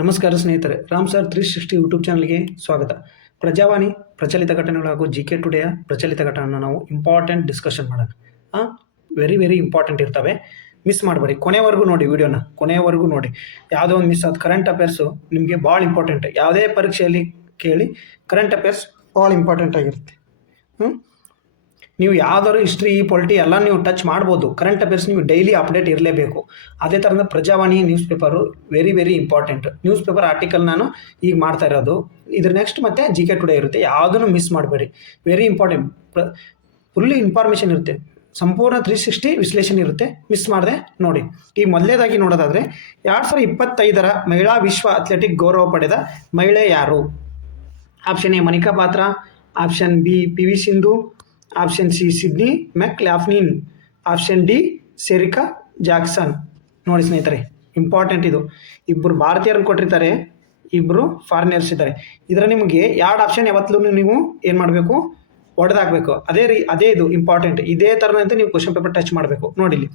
ನಮಸ್ಕಾರ ಸ್ನೇಹಿತರೆ, Ram sir 360 YouTube ಚಾನಲ್ಗೆ ಸ್ವಾಗತ. ಪ್ರಜಾವಾಣಿ ಪ್ರಚಲಿತ ಘಟನೆಗಳು ಹಾಗೂ GK ಟುಡೆಯ ಪ್ರಚಲಿತ ಘಟನೆಯನ್ನು ನಾವು ಇಂಪಾರ್ಟೆಂಟ್ ಡಿಸ್ಕಷನ್ ಮಾಡೋಣ. ವೆರಿ ಇಂಪಾರ್ಟೆಂಟ್ ಇರ್ತವೆ, ಮಿಸ್ ಮಾಡಬೇಡಿ. ಕೊನೆವರೆಗೂ ನೋಡಿ, ವಿಡಿಯೋನ ಕೊನೆಯವರೆಗೂ ನೋಡಿ. ಯಾವುದೋ ಒಂದು ಮಿಸ್ ಆದ ಕರೆಂಟ್ ಅಫೇರ್ಸು ನಿಮಗೆ ಭಾಳ ಇಂಪಾರ್ಟೆಂಟ್. ಯಾವುದೇ ಪರೀಕ್ಷೆಯಲ್ಲಿ ಕೇಳಿ, ಕರೆಂಟ್ ಅಫೇರ್ಸ್ ಭಾಳ ಇಂಪಾರ್ಟೆಂಟ್ ಆಗಿರುತ್ತೆ. ನೀವು ಯಾವ್ದಾದ್ರು ಹಿಸ್ಟ್ರಿ, ಪೊಲಿಟಿ ಎಲ್ಲ ನೀವು ಟಚ್ ಮಾಡ್ಬೋದು. ಕರೆಂಟ್ ಅಫೇರ್ಸ್ ನೀವು ಡೈಲಿ ಅಪ್ಡೇಟ್ ಇರಲೇಬೇಕು. ಅದೇ ಥರದ Prajavani news paper very important. News paper article ನಾನು ಈಗ ಮಾಡ್ತಾ ಇರೋದು. ಇದ್ರ ನೆಕ್ಸ್ಟ್ ಮತ್ತೆ GK ಟುಡೇ ಇರುತ್ತೆ. ಯಾವುದನ್ನು ಮಿಸ್ ಮಾಡಬೇಡಿ. Very important. ಫುಲ್ಲಿ ಇನ್ಫಾರ್ಮೇಷನ್ ಇರುತ್ತೆ, ಸಂಪೂರ್ಣ 360 ವಿಶ್ಲೇಷಣೆ ಇರುತ್ತೆ. ಮಿಸ್ ಮಾಡದೆ ನೋಡಿ. ಈಗ ಮೊದಲನೇದಾಗಿ ನೋಡೋದಾದರೆ 2025 ಮಹಿಳಾ ವಿಶ್ವ ಅಥ್ಲೆಟಿಕ್ ಗೌರವ ಪಡೆದ ಮಹಿಳೆ ಯಾರು? Option A Manika Batra, option B PV Sindhu, option C Sydney McLaughlin, option D Sherika Jackson. ನೋಡಿ ಸ್ನೇಹಿತರೆ, ಇಂಪಾರ್ಟೆಂಟ್ ಇದು. ಇಬ್ಬರು ಭಾರತೀಯರನ್ನು ಕೊಟ್ಟಿರ್ತಾರೆ, ಇಬ್ಬರು ಫಾರಿನರ್ಸ್ ಇದ್ದಾರೆ. ಇದರ ನಿಮಗೆ ಎರಡು ಆಪ್ಷನ್ ಯಾವತ್ತೂ ನೀವು ಏನು ಮಾಡಬೇಕು, ಹೊಡೆದಾಕಬೇಕು. ಅದೇ ಇದು ಇಂಪಾರ್ಟೆಂಟ್. ಇದೇ ಥರದಂತೆ ನೀವು ಕ್ವಶನ್ ಪೇಪರ್ ಟಚ್ ಮಾಡಬೇಕು. ನೋಡಿ ಇಲ್ಲಿ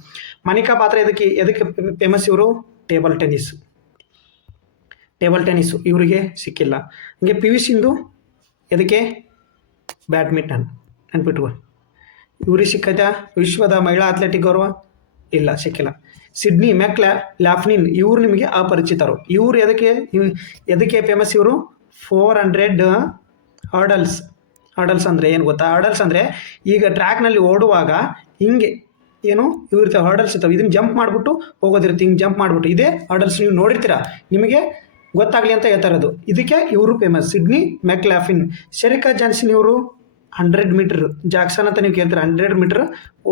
ಮನಿಕಾ ಬಾತ್ರಾ ಎದಕ್ಕೆ ಫೇಮಸ್? ಇವರು ಟೇಬಲ್ ಟೆನ್ನಿಸು ಇವರಿಗೆ ಸಿಕ್ಕಿಲ್ಲ. ಹಂಗೆ PV ಸಿಂಧು ಎದಕ್ಕೆ? ಬ್ಯಾಡ್ಮಿಂಟನ್. ನೆನ್ಪಿಟ್ಕೊಳ್ಳಿ. ಇವ್ರಿಗೆ ಸಿಕ್ಕೈತಾ ವಿಶ್ವದ ಮಹಿಳಾ ಅಥ್ಲೆಟಿಕ್ ಗೌರವ? ಇಲ್ಲ, ಸಿಕ್ಕಿಲ್ಲ. ಸಿಡ್ನಿ ಮೆಕ್ಲಾಫ್ಲಿನ್ ಇವ್ರು ನಿಮಗೆ ಅಪರಿಚಿತರು. ಇವರು ಎದಕ್ಕೆ ಫೇಮಸ್? ಇವರು 400 ಹರ್ಡಲ್ಸ್ ಅಂದರೆ ಏನು ಗೊತ್ತಾ? ಹರ್ಡಲ್ಸ್ ಅಂದರೆ ಈಗ ಟ್ರ್ಯಾಕ್ನಲ್ಲಿ ಓಡುವಾಗ ಹಿಂಗೆ ಏನು ಇವಿರ್ತವೆ, ಹರ್ಡಲ್ಸ್ ಇರ್ತವೆ. ಇದನ್ನು ಜಂಪ್ ಮಾಡಿಬಿಟ್ಟು ಹೋಗೋದಿರುತ್ತೆ, ಹಿಂಗೆ ಜಂಪ್ ಮಾಡಿಬಿಟ್ಟು. ಇದೇ ಹರ್ಡಲ್ಸ್ ನೀವು ನೋಡಿರ್ತೀರ, ನಿಮಗೆ ಗೊತ್ತಾಗಲಿ ಅಂತ ಹೇಳ್ತಾ ಇರೋದು. ಇದಕ್ಕೆ ಇವರು ಫೇಮಸ್, ಸಿಡ್ನಿ ಮೆಕ್ಲಾಫ್ಲಿನ್. ಸೆರಿಕಾ ಜಾನ್ಸನ್ ಇವರು 100 ಮೀಟರ್, ಜಾಕ್ಸನ್ ಅಂತ ನೀವು ಕೇಳ್ತೀರ, 100 ಮೀಟರ್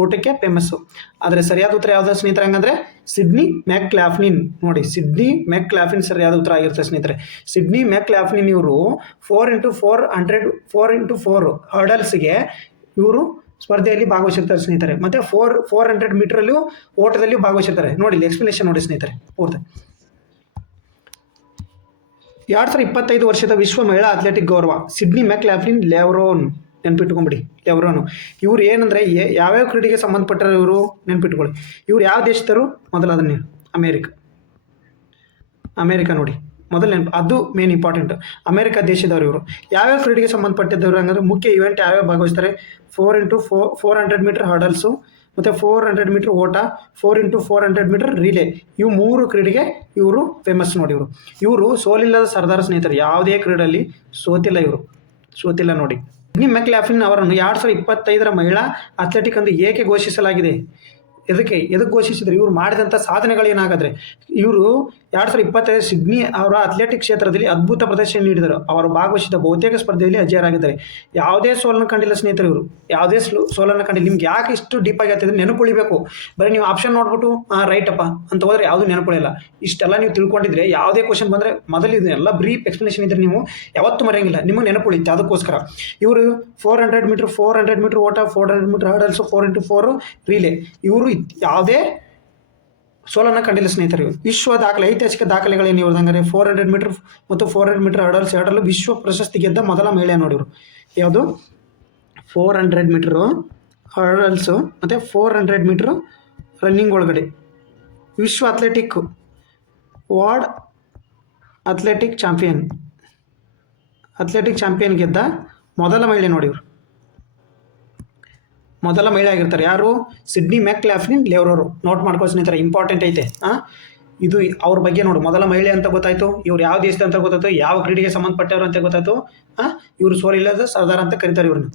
ಓಟಕ್ಕೆ ಫೇಮಸ್ಸು. ಆದರೆ ಸರಿಯಾದ ಉತ್ತರ ಯಾವ್ದು ಸ್ನೇಹಿತರೆ? ಹಂಗಂದ್ರೆ ಸಿಡ್ನಿ ಮೆಕ್ಲಾಫ್ಲಿನ್. ನೋಡಿ, ಸಿಡ್ನಿ ಮೆಕ್ಲಾಫ್ಲಿನ್ ಸರಿಯಾದ ಉತ್ತರ ಆಗಿರುತ್ತೆ ಸ್ನೇಹಿತರೆ. ಸಿಡ್ನಿ ಮೆಕ್ಲಾಫ್ಲಿನ್ ಇವರು 4x4 ಹರ್ಡಲ್ಸ್ಗೆ ಇವರು ಸ್ಪರ್ಧೆಯಲ್ಲಿ ಭಾಗವಹಿಸಿರ್ತಾರೆ ಸ್ನೇಹಿತರೆ. ಮತ್ತು 400 ಮೀಟರಲ್ಲೂ ಓಟದಲ್ಲಿಯೂ ಭಾಗವಹಿಸಿರ್ತಾರೆ. ನೋಡಿ, ಎಕ್ಸ್ಪ್ಲನೇಷನ್ ನೋಡಿ ಸ್ನೇಹಿತರೆ ಪೂರ್ತಿ. 2025 ವರ್ಷದ ವಿಶ್ವ ಮಹಿಳಾ ಅಥ್ಲೆಟಿಕ್ ಗೌರವ ಸಿಡ್ನಿ ಮೆಕ್ಲಾಫ್ಲಿನ್ ಲೆವ್ರೋನ್. ನೆನ್ಪಿಟ್ಕೊಂಬಿಡಿ, ಲೆವ್ರೋನು. ಇವ್ರು ಏನಂದರೆ ಯಾವ್ಯಾವ ಕ್ರೀಡೆಗೆ ಸಂಬಂಧಪಟ್ಟರು ಇವರು? ನೆನ್ಪಿಟ್ಕೊಳ್ಳಿ. ಇವ್ರು ಯಾವ ದೇಶದವರು? ಮೊದಲು ಅದನ್ನೇ ಅಮೇರಿಕಾ ನೋಡಿ, ಮೊದಲು ನೆನಪು, ಅದು ಮೇನ್ ಇಂಪಾರ್ಟೆಂಟ್. ಅಮೇರಿಕಾ ದೇಶದವರು ಇವರು. ಯಾವ್ಯಾವ ಕ್ರೀಡೆಗೆ ಸಂಬಂಧಪಟ್ಟಿದ್ದವರು ಹಂಗಂದ್ರೆ ಮುಖ್ಯ ಇವೆಂಟ್ ಯಾವ್ಯಾವ ಭಾಗವಹಿಸ್ತಾರೆ? 4x400 ಮೀಟರ್ ಹರ್ಡಲ್ಸು, ಮತ್ತು 400 ಮೀಟರ್ ಓಟ, 4x400 ಮೀಟರ್ ರಿಲೇ. ಇವು 3 ಕ್ರೀಡೆಗೆ ಇವರು ಫೇಮಸ್ ನೋಡಿ. ಇವರು ಸೋಲಿಲ್ಲದ ಸರ್ದಾರ ಸ್ನೇಹಿತರು. ಯಾವುದೇ ಕ್ರೀಡೆಯಲ್ಲಿ ಸೋತಿಲ್ಲ ನೋಡಿ. ಸಿಡ್ನಿ ಮೆಕ್ಲಾಫ್ಲಿನ್ ಅವರನ್ನು 2025 ಮಹಿಳಾ ಅಥ್ಲೆಟಿಕ್ ಎಂದು ಏಕೆ ಘೋಷಿಸಲಾಗಿದೆ? ಎದಕ್ಕೆ ಘೋಷಿಸಿದ್ರು? ಇವರು ಮಾಡಿದಂಥ ಸಾಧನೆಗಳೇನಾಗಾದರೆ, ಇವರು 2025 ಸಿಡ್ನಿ ಅವರ ಅಥ್ಲೆಟಿಕ್ ಕ್ಷೇತ್ರದಲ್ಲಿ ಅದ್ಭುತ ಪ್ರದರ್ಶನ ನೀಡಿದರು. ಅವರು ಭಾಗವಹಿಸಿದ ಬಹುತೇಕ ಸ್ಪರ್ಧೆಯಲ್ಲಿ ಅಜೇಯರಾಗಿದ್ದಾರೆ. ಯಾವುದೇ ಸೋಲನ್ನು ಕಂಡಿಲ್ಲ ಸ್ನೇಹಿತರು ಇವರು, ಯಾವುದೇ ಸೋಲನ್ನು ಕಂಡಿಲ್ಲ. ನಿಮ್ಗೆ ಯಾಕೆ ಇಷ್ಟು ಡೀಪಾಗಿ ಆಗ್ತಿದ್ರೆ ನೆನಪುಳಿಬೇಕು. ಬರೀ ನೀವು ಆಪ್ಷನ್ ನೋಡ್ಬಿಟ್ಟು ರೈಟಪ್ಪ ಅಂತ ಹೋದರೆ ಯಾವುದು ನೆನಪುಳಿಲ್ಲ. ಇಷ್ಟೆಲ್ಲ ನೀವು ತಿಳ್ಕೊಂಡಿದ್ರೆ ಯಾವುದೇ ಕ್ವಶನ್ ಬಂದರೆ ಮೊದಲು ಇದನ್ನೆಲ್ಲ ಬ್ರೀಫ್ ಎಕ್ಸ್ಪ್ಲನೇಷನ್ ಇದ್ರೆ ನೀವು ಯಾವತ್ತೂ ಮರೆಯಂಗಿಲ್ಲ, ನಿಮಗೆ ನೆನಪುಳಿಯುತ್ತೆ. ಅದಕ್ಕೋಸ್ಕರ ಇವರು 400 ಮೀಟರ್ ಓಟ, 400 ಮೀಟರ್ ಹರ್ಡಲ್ಸು, 4x4 ರಿಲೇ ಇವರು ಯಾವುದೇ ಸೋಲನ್ನು ಕಂಡಿಲ್ಲ ಸ್ನೇಹಿತರು. ವಿಶ್ವ ದಾಖಲೆ, ಐತಿಹಾಸಿಕ ದಾಖಲೆಗಳೇನು ಇವ್ರದಂಗಾರೆ 400 ಮೀಟರ್ ಮತ್ತು 400 ಮೀಟರ್ ಹರ್ಡಲ್ಸ್ ಎರಡರಲ್ಲೂ ವಿಶ್ವ ಪ್ರಶಸ್ತಿ ಗೆದ್ದ ಮೊದಲ ಮಹಿಳೆ ನೋಡಿವರು. ಯಾವುದು? 400 ಮೀಟರು ಹರ್ಡಲ್ಸು ಮತ್ತು 400 ಮೀಟರು ರನ್ನಿಂಗ್ ಒಳಗಡೆ ವಿಶ್ವ ವರ್ಲ್ಡ್ ಅಥ್ಲೆಟಿಕ್ ಚಾಂಪಿಯನ್ ಗೆದ್ದ ಮೊದಲ ಮಹಿಳೆ ನೋಡಿ ಇವರು. ಮೊದಲ ಮಹಿಳೆ ಆಗಿರ್ತಾರೆ. ಯಾರು? ಸಿಡ್ನಿ ಮೆಕ್ಲಾಫ್ಲಿನ್ ಲೆವ್ರೋರು. ನೋಟ್ ಮಾಡ್ಕೊಳ್ಳಿ ಸ್ನೇಹಿತರೆ, ಇಂಪಾರ್ಟೆಂಟ್ ಐತೆ. ಇದು ಅವ್ರ ಬಗ್ಗೆ ನೋಡು. ಮೊದಲ ಮಹಿಳೆ ಅಂತ ಗೊತ್ತಾಯಿತು, ಇವ್ರು ಯಾವ ದೇಶದ ಅಂತ ಗೊತ್ತಾಯ್ತು, ಯಾವ ಕ್ರೀಡೆಗೆ ಸಂಬಂಧಪಟ್ಟವರು ಅಂತ ಗೊತ್ತಾಯ್ತು. ಇವರು ಸೋಲಿಲ್ಲದ ಸರ್ದಾರ ಅಂತ ಕರೀತಾರೆ ಇವ್ರನ್ನ.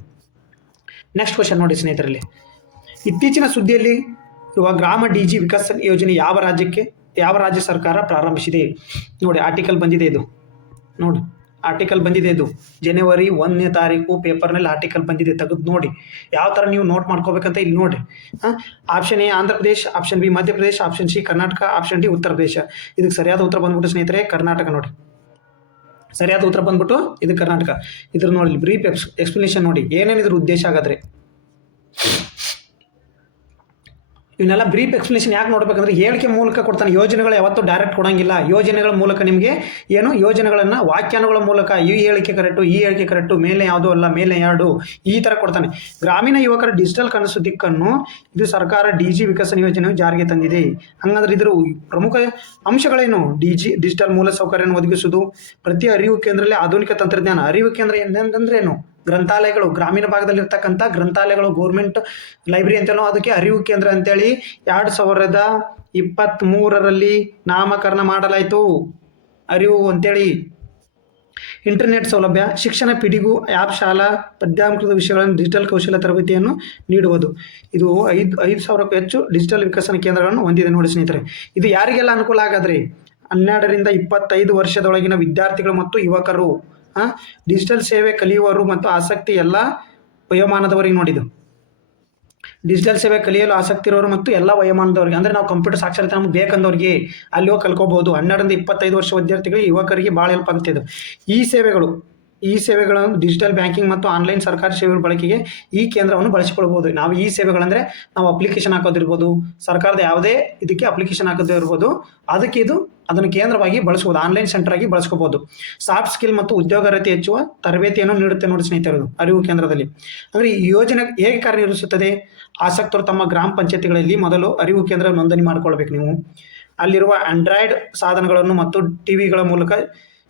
ನೆಕ್ಸ್ಟ್ ಕ್ವಶನ್ ನೋಡಿ ಸ್ನೇಹಿತರಲ್ಲಿ. ಇತ್ತೀಚಿನ ಸುದ್ದಿಯಲ್ಲಿ ಇರುವ ಗ್ರಾಮ DG ವಿಕಾಸ್ ಯೋಜನೆ ಯಾವ ರಾಜ್ಯ ಸರ್ಕಾರ ಪ್ರಾರಂಭಿಸಿದೆ? ನೋಡಿ, ಆರ್ಟಿಕಲ್ ಬಂದಿದೆ ಇದು. ನೋಡಿ, ಆರ್ಟಿಕಲ್ ಬಂದಿದೆ ಇದು. ಜನವರಿ 1ನೇ ತಾರೀಕು ಪೇಪರ್ನಲ್ಲಿ ಆರ್ಟಿಕಲ್ ಬಂದಿದೆ, ತೆಗೆದು ನೋಡಿ. ಯಾವ ಥರ ನೀವು ನೋಟ್ ಮಾಡ್ಕೋಬೇಕಂತ ಇಲ್ಲಿ ನೋಡಿ. Option A Andhra Pradesh, option B Madhya Pradesh, option C Karnataka, option D Uttar Pradesh. ಇದಕ್ಕೆ ಸರಿಯಾದ ಉತ್ತರ ಬಂದ್ಬಿಟ್ಟು ಸ್ನೇಹಿತರೆ ಕರ್ನಾಟಕ ನೋಡಿ. ಸರಿಯಾದ ಉತ್ತರ ಬಂದ್ಬಿಟ್ಟು ಇದು ಕರ್ನಾಟಕ. ಇದ್ರ ನೋಡಿ ಬ್ರೀಫ್ ಎಕ್ಸ್ಪ್ಲನೇಷನ್ ನೋಡಿ, ಏನೇನಿದ್ರ ಉದ್ದೇಶ ಆಗಾದ್ರೆ. ಇವನ್ನೆಲ್ಲ ಬ್ರೀಫ್ ಎಕ್ಸ್ಪ್ಲನೇಷನ್ ಯಾಕೆ ನೋಡ್ಬೇಕಂದ್ರೆ ಹೇಳಿಕೆ ಮೂಲಕ ಕೊಡ್ತಾನೆ. ಯೋಜನೆಗಳು ಯಾವತ್ತೂ ಡೈರೆಕ್ಟ್ ಕೊಡೋಂಗಿಲ್ಲ. ಯೋಜನೆಗಳ ಮೂಲಕ ನಿಮಗೆ ಏನು ಯೋಜನೆಗಳನ್ನು ವಾಕ್ಯಾನುಗಳ ಮೂಲಕ ಈ ಹೇಳಿಕೆ ಕರೆಕ್ಟು, ಈ ಹೇಳಿಕೆ ಕರೆಕ್ಟು, ಮೇಲೆ ಯಾವುದೂ ಅಲ್ಲ, ಮೇಲೆ ಎರಡು, ಈ ಥರ ಕೊಡ್ತಾನೆ. ಗ್ರಾಮೀಣ ಯುವಕರ ಡಿಜಿಟಲ್ ಕನಸು ದಿಕ್ಕನ್ನು ಇದು ಸರ್ಕಾರ ಡಿಜಿ ವಿಕಸನ ಯೋಜನೆಯು ಜಾರಿಗೆ ತಂದಿದೆ. ಹಂಗಂದ್ರೆ ಇದರ ಪ್ರಮುಖ ಅಂಶಗಳೇನು? ಡಿಜಿಟಲ್ ಮೂಲಸೌಕರ್ಯವನ್ನು ಒದಗಿಸುವುದು, ಪ್ರತಿ ಅರಿವು ಕೇಂದ್ರದಲ್ಲಿ ಆಧುನಿಕ ತಂತ್ರಜ್ಞಾನ. ಅರಿವು ಕೇಂದ್ರ ಏನಂದ್ರೆ ಏನು? ಗ್ರಂಥಾಲಯಗಳು, ಗ್ರಾಮೀಣ ಭಾಗದಲ್ಲಿರ್ತಕ್ಕಂಥ ಗ್ರಂಥಾಲಯಗಳು, ಗೋರ್ಮೆಂಟ್ ಲೈಬ್ರರಿ ಅಂತೇನೋ ಅದಕ್ಕೆ ಅರಿವು ಕೇಂದ್ರ ಅಂತೇಳಿ 2023ರಲ್ಲಿ ನಾಮಕರಣ ಮಾಡಲಾಯಿತು. ಅರಿವು ಅಂತೇಳಿ. ಇಂಟರ್ನೆಟ್ ಸೌಲಭ್ಯ, ಶಿಕ್ಷಣ ಪಿಡಿಗು ಆ್ಯಪ್, ಶಾಲಾ ಪಠ್ಯಾಂಕದ ವಿಷಯಗಳನ್ನು ಡಿಜಿಟಲ್ ಕೌಶಲ್ಯ ತರಬೇತಿಯನ್ನು ನೀಡುವುದು. ಇದು 5,000ಕ್ಕೂ ಹೆಚ್ಚು ಡಿಜಿಟಲ್ ವಿಕಸನ ಕೇಂದ್ರಗಳನ್ನು ಹೊಂದಿದೆ ನೋಡಿ ಸ್ನೇಹಿತರೆ. ಇದು ಯಾರಿಗೆಲ್ಲ ಅನುಕೂಲ ಆಗಾದ್ರಿ? 12ರಿಂದ 25 ವರ್ಷದೊಳಗಿನ ವಿದ್ಯಾರ್ಥಿಗಳು ಮತ್ತು ಯುವಕರು, ಡಿಜಿಟಲ್ ಸೇವೆ ಕಲಿಯುವವರು ಮತ್ತು ಆಸಕ್ತಿ ಎಲ್ಲ ವಯೋಮಾನದವರಿಗೆ ನೋಡಿದ್ದು. ಡಿಜಿಟಲ್ ಸೇವೆ ಕಲಿಯಲು ಆಸಕ್ತಿ ಇರೋರು ಮತ್ತು ಎಲ್ಲ ವಯೋಮಾನದವರಿಗೆ, ಅಂದರೆ ನಾವು ಕಂಪ್ಯೂಟರ್ ಸಾಕ್ಷರತೆ ನಮ್ಗೆ ಬೇಕಂದವ್ರಿಗೆ ಅಲ್ಲಿ ಹೋಗಿ ಕಲ್ಕೋಬಹುದು. 12ರಿಂದ 25 ವರ್ಷ ವಿದ್ಯಾರ್ಥಿಗಳಿಗೆ, ಯುವಕರಿಗೆ ಭಾಳ ಹೆಲ್ಪ್ ಆಗುತ್ತೆ ಇದು. ಈ ಸೇವೆಗಳನ್ನು ಡಿಜಿಟಲ್ ಬ್ಯಾಂಕಿಂಗ್ ಮತ್ತು ಆನ್ಲೈನ್ ಸರ್ಕಾರಿ ಸೇವೆಗಳ ಬಳಕೆಗೆ ಈ ಕೇಂದ್ರವನ್ನು ಬಳಸಿಕೊಳ್ಬೋದು. ನಾವು ಈ ಸೇವೆಗಳಂದರೆ ನಾವು ಅಪ್ಲಿಕೇಶನ್ ಹಾಕೋದಿರ್ಬೋದು, ಸರ್ಕಾರದ ಯಾವುದೇ ಇದಕ್ಕೆ ಅಪ್ಲಿಕೇಶನ್ ಹಾಕೋದಿರ್ಬೋದು, ಅದಕ್ಕೆ ಅದನ್ನು ಕೇಂದ್ರವಾಗಿ ಬಳಸ್ಬೋದು, ಆನ್ಲೈನ್ ಸೆಂಟರ್ ಆಗಿ ಬಳಸ್ಕೋಬೋದು. ಸಾಫ್ಟ್ ಸ್ಕಿಲ್ ಮತ್ತು ಉದ್ಯೋಗಾರ್ಹತೆ ಹೆಚ್ಚುವ ತರಬೇತಿಯನ್ನು ನೀಡುತ್ತೆ ನೋಡಿ ಸ್ನೇಹಿತರು ಅರಿವು ಕೇಂದ್ರದಲ್ಲಿ. ಅಂದರೆ ಈ ಯೋಜನೆ ಹೇಗೆ ಕಾರ್ಯನಿರ್ವಹಿಸುತ್ತದೆ? ಆಸಕ್ತರು ತಮ್ಮ ಗ್ರಾಮ ಪಂಚಾಯತಿಗಳಲ್ಲಿ ಮೊದಲು ಅರಿವು ಕೇಂದ್ರ ನೋಂದಣಿ ಮಾಡ್ಕೊಳ್ಬೇಕು. ನೀವು ಅಲ್ಲಿರುವ ಆಂಡ್ರಾಯ್ಡ್ ಸಾಧನಗಳನ್ನು ಮತ್ತು ಟಿವಿಗಳ ಮೂಲಕ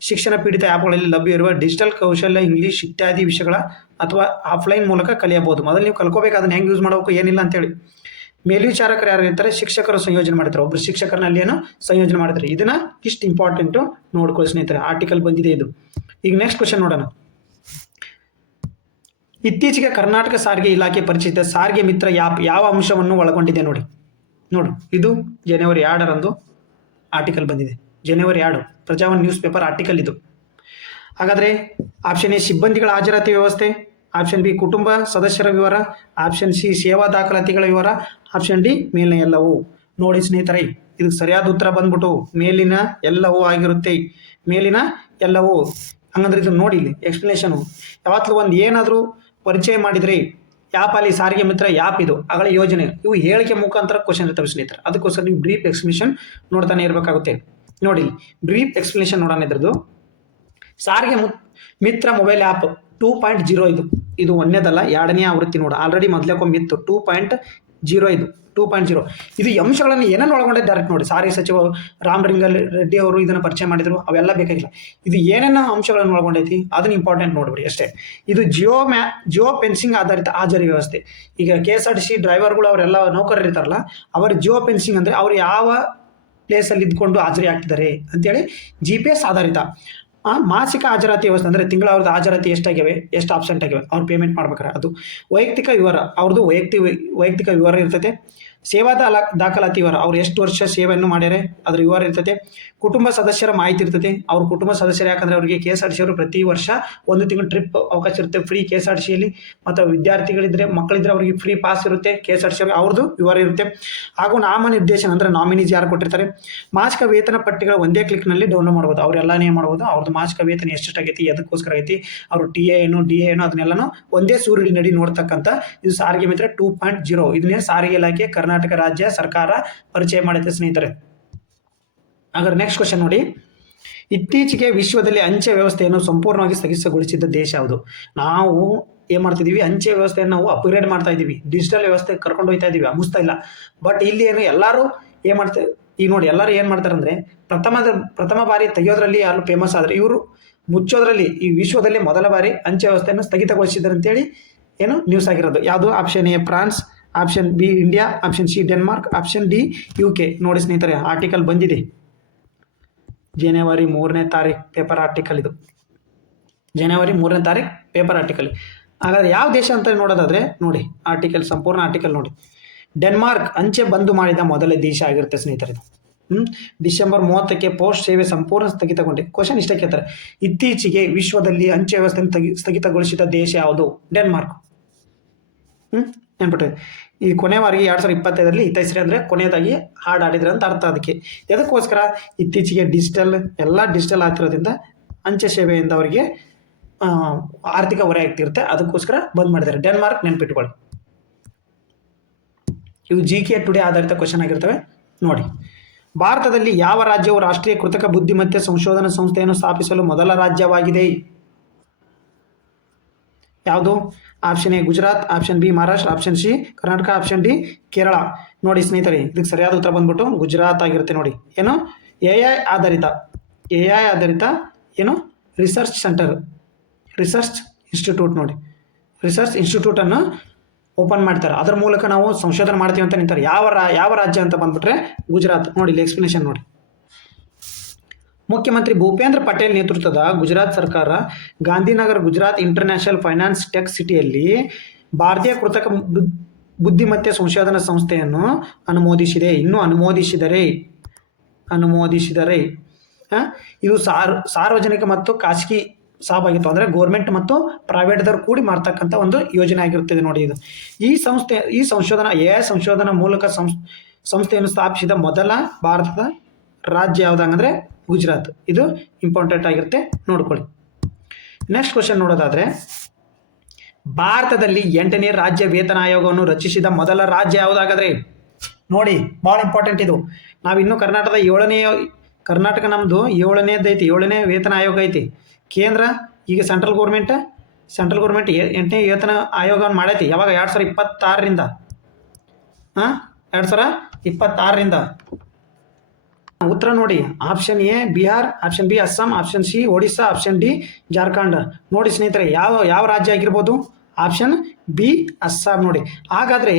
ಶಿಕ್ಷಣ ಪೀಡಿತ ಆ್ಯಪ್ಗಳಲ್ಲಿ ಲಭ್ಯವಿರುವ ಡಿಜಿಟಲ್ ಕೌಶಲ್ಯ, ಇಂಗ್ಲೀಷ್ ಇತ್ಯಾದಿ ವಿಷಯಗಳ ಅಥವಾ ಆಫ್ಲೈನ್ ಮೂಲಕ ಕಲಿಯಬಹುದು. ಮೊದಲು ನೀವು ಕಲ್ಕೋಬೇಕು, ಅದನ್ನು ಹೆಂಗೆ ಯೂಸ್ ಮಾಡಬೇಕು ಏನಿಲ್ಲ ಅಂತೇಳಿ. ಮೇಲ್ವಿಚಾರಕರು ಯಾರು ಇರ್ತಾರೆ? ಶಿಕ್ಷಕರು ಸಂಯೋಜನೆ ಮಾಡ್ತಾರೆ. ಒಬ್ಬರು ಶಿಕ್ಷಕರನ್ನ ಅಲ್ಲೇನೋ ಸಂಯೋಜನೆ ಮಾಡ್ತಾರೆ. ಇದನ್ನ ಇಷ್ಟು ಇಂಪಾರ್ಟೆಂಟು ನೋಡ್ಕೊಳ್ಳಿ ಸ್ನೇಹಿತರೆ. ಆರ್ಟಿಕಲ್ ಬಂದಿದೆ ಇದು. ಈಗ ನೆಕ್ಸ್ಟ್ ಕ್ವಶನ್ ನೋಡೋಣ. ಇತ್ತೀಚೆಗೆ ಕರ್ನಾಟಕ ಸಾರಿಗೆ ಇಲಾಖೆ ಪರಿಚಯಿಸಿದ ಸಾರಿಗೆ ಮಿತ್ರ ಆ್ಯಪ್ ಯಾವ ಅಂಶವನ್ನು ಒಳಗೊಂಡಿದೆ ನೋಡು. ಇದು ಜನವರಿ 2ರಂದು ಆರ್ಟಿಕಲ್ ಬಂದಿದೆ. ಜನವರಿ 2 ಪ್ರಜಾವಾಣಿ ನ್ಯೂಸ್ ಪೇಪರ್ ಆರ್ಟಿಕಲ್ ಇದು. ಹಾಗಾದರೆ ಆಪ್ಷನ್ ಎ ಸಿಬ್ಬಂದಿಗಳ ಹಾಜರಾತಿ ವ್ಯವಸ್ಥೆ, ಆಪ್ಷನ್ ಬಿ ಕುಟುಂಬ ಸದಸ್ಯರ ವಿವರ, ಆಪ್ಷನ್ ಸಿ ಸೇವಾ ದಾಖಲಾತಿಗಳ ವಿವರ, ಆಪ್ಷನ್ ಡಿ ಮೇಲಿನ ಎಲ್ಲವೂ. ನೋಡಿ ಸ್ನೇಹಿತರೆ, ಇದಕ್ಕೆ ಸರಿಯಾದ ಉತ್ತರ ಬಂದ್ಬಿಟ್ಟು ಮೇಲಿನ ಎಲ್ಲವೂ ಆಗಿರುತ್ತೆ. ಮೇಲಿನ ಎಲ್ಲವೂ. ಹಂಗಂದ್ರೆ ಇದು ನೋಡಿ ಇಲ್ಲಿ ಎಕ್ಸ್ಪ್ಲನೇಷನು. ಯಾವತ್ತೂ ಒಂದು ಏನಾದರೂ ಪರಿಚಯ ಮಾಡಿದರೆ ಆ್ಯಪ್ ಅಲ್ಲಿ ಸಾರಿಗೆ ಮಿತ್ರ ಆ್ಯಪ್ ಇದು ಅಗಳ ಯೋಜನೆ, ಇವು ಹೇಳಿಕೆ ಮುಖಾಂತರ ಕ್ವಶನ್ ಇರ್ತವೆ ಸ್ನೇಹಿತರೆ. ಅದಕ್ಕೋಸ್ಕರ ನೀವು ಬ್ರೀಫ್ ಎಕ್ಸ್ಪ್ಲನೇಷನ್ ನೋಡ್ತಾನೆ ಇರಬೇಕಾಗುತ್ತೆ. ನೋಡಿ ಬ್ರೀಫ್ ಎಕ್ಸ್ಪ್ಲನೇಷನ್ ನೋಡೋಣ ಇದ್ರದ್ದು. ಸಾರಿಗೆ ಮಿತ್ರ ಮೊಬೈಲ್ ಆ್ಯಪ್ 2.0 ಇದು ಒಂದೇದಲ್ಲ, 2ನೇ ಆವೃತ್ತಿ ನೋಡು. ಆಲ್ರೆಡಿ ಮೊದಲೇಕೊಮ್ಮಿತ್ತು 2.0 2.0. ಇದು ಅಂಶಗಳನ್ನು ಏನನ್ನು ಒಳಗೊಂಡಿದೆ ಡೈರೆಕ್ಟ್ ನೋಡಿ. ಸಾರಿಗೆ ಸಚಿವ ರೆಡ್ಡಿ ಅವರು ಇದನ್ನು ಪರಿಚಯ ಮಾಡಿದರು, ಅವೆಲ್ಲ ಬೇಕಾಗಿಲ್ಲ. ಇದು ಏನೇನು ಅಂಶಗಳನ್ನು ಒಳಗೊಂಡೈತಿ ಅದನ್ನ ಇಂಪಾರ್ಟೆಂಟ್ ನೋಡ್ಬಿಡಿ ಅಷ್ಟೇ. ಇದು ಜಿಯೋ ಫೆನ್ಸಿಂಗ್ ಆಧಾರಿತ ಹಾಜರಿ ವ್ಯವಸ್ಥೆ. ಈಗ KSRTC ಡ್ರೈವರ್ಗಳು ಅವರೆಲ್ಲ ನೌಕರರು ಇರ್ತಾರಲ್ಲ, ಅವರ ಜಿಯೋ ಫೆನ್ಸಿಂಗ್ ಅಂದರೆ ಅವ್ರು ಯಾವ ಪ್ಲೇಸಲ್ಲಿ ಇದ್ಕೊಂಡು ಹಾಜರಿ ಆಗ್ತಿದ್ದಾರೆ ಅಂತೇಳಿ GPS ಆಧಾರಿತ. ಮಾಸಿಕ ಹಾಜರಾತಿ ವ್ಯವಸ್ಥೆ ಅಂದರೆ ತಿಂಗಳ ಅವ್ರದ್ದು ಹಾಜರಾತಿ ಎಷ್ಟಾಗಿವೆ, ಎಷ್ಟು ಆಬ್ಸೆಂಟ್ ಆಗಿವೆ, ಅವ್ರು ಪೇಮೆಂಟ್ ಮಾಡ್ಬೇಕಾರೆ ಅದು. ವೈಯಕ್ತಿಕ ವಿವರ, ಅವ್ರದ್ದು ವೈಯಕ್ತಿಕ ವಿವರ ಇರ್ತೈತೆ. ಸೇವಾ ದಾಖಲಾತಿ ವಿವರ, ಅವ್ರು ಎಷ್ಟು ವರ್ಷ ಸೇವೆಯನ್ನು ಮಾಡ್ಯಾರೆ ಅದ್ರ ವಿವರ ಇರ್ತೈತೆ. ಕುಟುಂಬ ಸದಸ್ಯರ ಮಾಹಿತಿ ಇರ್ತೈತೆ. ಅವ್ರ ಕುಟುಂಬ ಸದಸ್ಯರು ಯಾಕಂದರೆ ಅವರಿಗೆ KSRTC ಅವರು ಪ್ರತಿ ವರ್ಷ 1 ತಿಂಗಳು ಟ್ರಿಪ್ ಅವಕಾಶ ಇರುತ್ತೆ ಫ್ರೀ KSRTCಯಲ್ಲಿ. ಮತ್ತು ವಿದ್ಯಾರ್ಥಿಗಳಿದ್ರೆ ಮಕ್ಕಳಿದ್ರೆ ಅವರಿಗೆ ಫ್ರೀ ಪಾಸ್ ಇರುತ್ತೆ KSRTC ಅವ್ರಿಗೆ, ಅವ್ರದ್ದು ವಿವರ ಇರುತ್ತೆ. ಹಾಗೂ ನಾಮನಿರ್ದೇಶನ ಅಂದರೆ ನಾಮಿನೀಸ್ ಯಾರು ಕೊಟ್ಟಿರ್ತಾರೆ. ಮಾಸಿಕ ವೇತನ ಪಟ್ಟಿಗಳ ಒಂದೇ ಕ್ಲಿಕ್ನಲ್ಲಿ ಡೌನ್ಲೋಡ್ ಮಾಡ್ಬೋದು. ಅವರೆಲ್ಲನೇ ಮಾಡ್ಬೋದು. ಅವ್ರದ್ದು ಮಾಸಿಕ ವೇತನ ಎಷ್ಟೆಷ್ಟಾಗೈತಿ, ಎದಕ್ಕೋಸ್ಕರ ಐತಿ, ಅವರು TA ಏನು DA ಏನು ಅದನ್ನೆಲ್ಲನೂ ಒಂದೇ ಸೂರಿನಡಿ ನೋಡ್ತಕ್ಕಂಥ ಇದು ಸಾರಿಗೆ ಮಿತ್ರ 2.0. ಇದನ್ನೇ ಸಾರಿಗೆ ಇಲಾಖೆ ಕರ್ನಾಟಕ ರಾಜ್ಯ ಸರ್ಕಾರ ಪರಿಚಯ ಮಾಡುತ್ತೆ ಸ್ನೇಹಿತರೆ. ಹಾಗಾದ್ರೆ ನೆಕ್ಸ್ಟ್ ಕ್ವಶನ್ ನೋಡಿ. ಇತ್ತೀಚೆಗೆ ವಿಶ್ವದಲ್ಲಿ ಅಂಚೆ ವ್ಯವಸ್ಥೆಯನ್ನು ಸಂಪೂರ್ಣವಾಗಿ ಸ್ಥಗಿತಗೊಳಿಸಿದ ದೇಶ ಯಾವುದು? ನಾವು ಏನು ಮಾಡ್ತಿದ್ದೀವಿ, ಅಂಚೆ ವ್ಯವಸ್ಥೆಯನ್ನು ನಾವು ಅಪ್ಗ್ರೇಡ್ ಮಾಡ್ತಾ ಇದ್ದೀವಿ, ಡಿಜಿಟಲ್ ವ್ಯವಸ್ಥೆ ಕರ್ಕೊಂಡು ಹೋಗ್ತಾ ಇದ್ದೀವಿ, ಮುಗಿಸ್ತಾ ಇಲ್ಲ. ಬಟ್ ಇಲ್ಲಿ ಏನು ಎಲ್ಲರೂ ಏನು ಮಾಡ್ತಾರೆ, ಈಗ ನೋಡಿ ಎಲ್ಲರೂ ಏನು ಮಾಡ್ತಾರೆ ಅಂದರೆ ಪ್ರಥಮ ಬಾರಿ ತೆಗೆಯೋದ್ರಲ್ಲಿ ಯಾರು ಫೇಮಸ್ ಆದರೆ ಇವರು ಮುಚ್ಚೋದ್ರಲ್ಲಿ ಈ ವಿಶ್ವದಲ್ಲಿ ಮೊದಲ ಬಾರಿ ಅಂಚೆ ವ್ಯವಸ್ಥೆಯನ್ನು ಸ್ಥಗಿತಗೊಳಿಸಿದ್ದಾರೆ ಅಂತೇಳಿ ಏನು ನ್ಯೂಸ್ ಆಗಿರೋದು. ಯಾವುದು? Option A France, option B India, option C Denmark, option D UK. ನೋಡಿ ಸ್ನೇಹಿತರೆ ಆರ್ಟಿಕಲ್ ಬಂದಿದೆ ಜನವರಿ 3ನೇ ತಾರೀಕು ಪೇಪರ್ ಆರ್ಟಿಕಲ್ ಇದು. ಜನವರಿ 3ನೇ ತಾರೀಕು ಪೇಪರ್ ಆರ್ಟಿಕಲ್. ಹಾಗಾದ್ರೆ ಯಾವ ದೇಶ ಅಂತ ನೋಡೋದಾದ್ರೆ ನೋಡಿ ಆರ್ಟಿಕಲ್, ಸಂಪೂರ್ಣ ಆರ್ಟಿಕಲ್ ನೋಡಿ. ಡೆನ್ಮಾರ್ಕ್ ಅಂಚೆ ಬಂದು ಮಾಡಿದ ಮೊದಲ ದೇಶ ಆಗಿರುತ್ತೆ ಸ್ನೇಹಿತರೆ ಇದು. ಡಿಸೆಂಬರ್ 30ಕ್ಕೆ ಪೋಸ್ಟ್ ಸೇವೆ ಸಂಪೂರ್ಣ ಸ್ಥಗಿತಗೊಂಡಿದೆ. ಕ್ವಶನ್ ಇಷ್ಟ ಕೇಳ್ತಾರೆ, ಇತ್ತೀಚೆಗೆ ವಿಶ್ವದಲ್ಲಿ ಅಂಚೆ ವ್ಯವಸ್ಥೆಯನ್ನು ಸ್ಥಗಿತಗೊಳಿಸಿದ ದೇಶ ಯಾವುದು? ಡೆನ್ಮಾರ್ಕ್. ನೆನ್ಬಿಟ್ರೆ ಈ ಕೊನೆಯವರೆಗೆ 2025ರಲ್ಲಿ ಹಿತೈಷಿ ಅಂದರೆ ಕೊನೆಯದಾಗಿ ಹಾಡಾಡಿದ್ರೆ ಅಂತ ಅರ್ಥ. ಅದಕ್ಕೆ ಎದಕ್ಕೋಸ್ಕರ ಇತ್ತೀಚೆಗೆ ಎಲ್ಲ ಡಿಜಿಟಲ್ ಆಗ್ತಿರೋದ್ರಿಂದ ಅಂಚೆ ಸೇವೆಯಿಂದ ಅವರಿಗೆ ಆರ್ಥಿಕ ಹೊರೆ ಆಗ್ತಿರುತ್ತೆ, ಅದಕ್ಕೋಸ್ಕರ ಬಂದ್ ಮಾಡಿದ್ದಾರೆ. ಡೆನ್ಮಾರ್ಕ್ ನೆನ್ಪಿಟ್ಕೊಳ್ಳಿ. ಇವು GK ಟುಡೇ ಆಧಾರಿತ ಕ್ವಶನ್ ಆಗಿರ್ತವೆ ನೋಡಿ. ಭಾರತದಲ್ಲಿ ಯಾವ ರಾಜ್ಯವು ರಾಷ್ಟ್ರೀಯ ಕೃತಕ ಬುದ್ಧಿಮತ್ತೆ ಸಂಶೋಧನಾ ಸಂಸ್ಥೆಯನ್ನು ಸ್ಥಾಪಿಸಲು ಮೊದಲ ರಾಜ್ಯವಾಗಿದೆ? ಯಾವುದು? Option A Gujarat, option B Maharashtra, option C Karnataka, option D Kerala. ನೋಡಿ ಸ್ನೇಹಿತರೆ, ಇದಕ್ಕೆ ಸರಿಯಾದ ಉತ್ತರ ಬಂದ್ಬಿಟ್ಟು ಗುಜರಾತ್ ಆಗಿರುತ್ತೆ ನೋಡಿ. ಏನು? AI ಆಧಾರಿತ ಏನು ರಿಸರ್ಚ್ ಸೆಂಟರ್, ರಿಸರ್ಚ್ ಇನ್ಸ್ಟಿಟ್ಯೂಟ್ ನೋಡಿ, ರಿಸರ್ಚ್ ಇನ್ಸ್ಟಿಟ್ಯೂಟನ್ನು ಓಪನ್ ಮಾಡ್ತಾರೆ. ಅದರ ಮೂಲಕ ನಾವು ಸಂಶೋಧನೆ ಮಾಡ್ತೀವಿ ಅಂತ ನಿಂತಾರೆ. ಯಾವ ರಾಜ್ಯ ಅಂತ ಬಂದ್ಬಿಟ್ರೆ ಗುಜರಾತ್. ನೋಡಿ ಇಲ್ಲಿ ಎಕ್ಸ್ಪ್ಲನೇಷನ್ ನೋಡಿ. ಮುಖ್ಯಮಂತ್ರಿ ಭೂಪೇಂದ್ರ ಪಟೇಲ್ ನೇತೃತ್ವದ ಗುಜರಾತ್ ಸರ್ಕಾರ Gandhinagar Gujarat international finance tech ಸಿಟಿಯಲ್ಲಿ ಭಾರತೀಯ ಕೃತಕ ಬುದ್ಧಿಮತ್ತೆ ಸಂಶೋಧನಾ ಸಂಸ್ಥೆಯನ್ನು ಅನುಮೋದಿಸಿದೆ. ಇನ್ನೂ ಅನುಮೋದಿಸಿದರೆ ಇದು ಸಾರ್ವಜನಿಕ ಮತ್ತು ಖಾಸಗಿ ಸಹಭಾಗಿತ್ವ, ಅಂದರೆ ಗೋರ್ಮೆಂಟ್ ಮತ್ತು ಪ್ರೈವೇಟ್ದವ್ರು ಕೂಡಿ ಮಾಡ್ತಕ್ಕಂಥ ಒಂದು ಯೋಜನೆ ಆಗಿರುತ್ತದೆ ನೋಡಿ. ಇದು ಈ ಸಂಶೋಧನಾ AI ಸಂಶೋಧನಾ ಮೂಲಕ ಸಂಸ್ಥೆಯನ್ನು ಸ್ಥಾಪಿಸಿದ ಮೊದಲ ಭಾರತದ ರಾಜ್ಯ ಯಾವುದಂದರೆ ಗುಜರಾತ್. ಇದು ಇಂಪಾರ್ಟೆಂಟ್ ಆಗಿರುತ್ತೆ, ನೋಡ್ಕೊಳ್ಳಿ. ನೆಕ್ಸ್ಟ್ ಕ್ವಶನ್ ನೋಡೋದಾದರೆ, ಭಾರತದಲ್ಲಿ 8ನೇ ರಾಜ್ಯ ವೇತನ ಆಯೋಗವನ್ನು ರಚಿಸಿದ ಮೊದಲ ರಾಜ್ಯ ಯಾವುದಾಗಾದ್ರೆ? ನೋಡಿ ಭಾಳ ಇಂಪಾರ್ಟೆಂಟ್ ಇದು. ನಾವಿನ್ನೂ ಕರ್ನಾಟಕ ನಮ್ಮದು 7ನೇದೈತಿ, 7ನೇ ವೇತನ ಆಯೋಗ ಐತಿ. ಕೇಂದ್ರ ಈಗ ಸೆಂಟ್ರಲ್ ಗೌರ್ಮೆಂಟ್ 8ನೇ ವೇತನ ಆಯೋಗವನ್ನು ಮಾಡೈತಿ. ಯಾವಾಗ? 2026ರಿಂದ 2026ರಿಂದ. ಉತ್ತರ ನೋಡಿ, option A Bihar, option B Assam, option C Odisha, option D Jharkhand. ನೋಡಿ ಸ್ನೇಹಿತರೆ, ಯಾವ ರಾಜ್ಯ ಆಗಿರ್ಬೋದು? ಆಪ್ಷನ್ ಬಿ ಅಸ್ಸಾಂ ನೋಡಿ. ಹಾಗಾದರೆ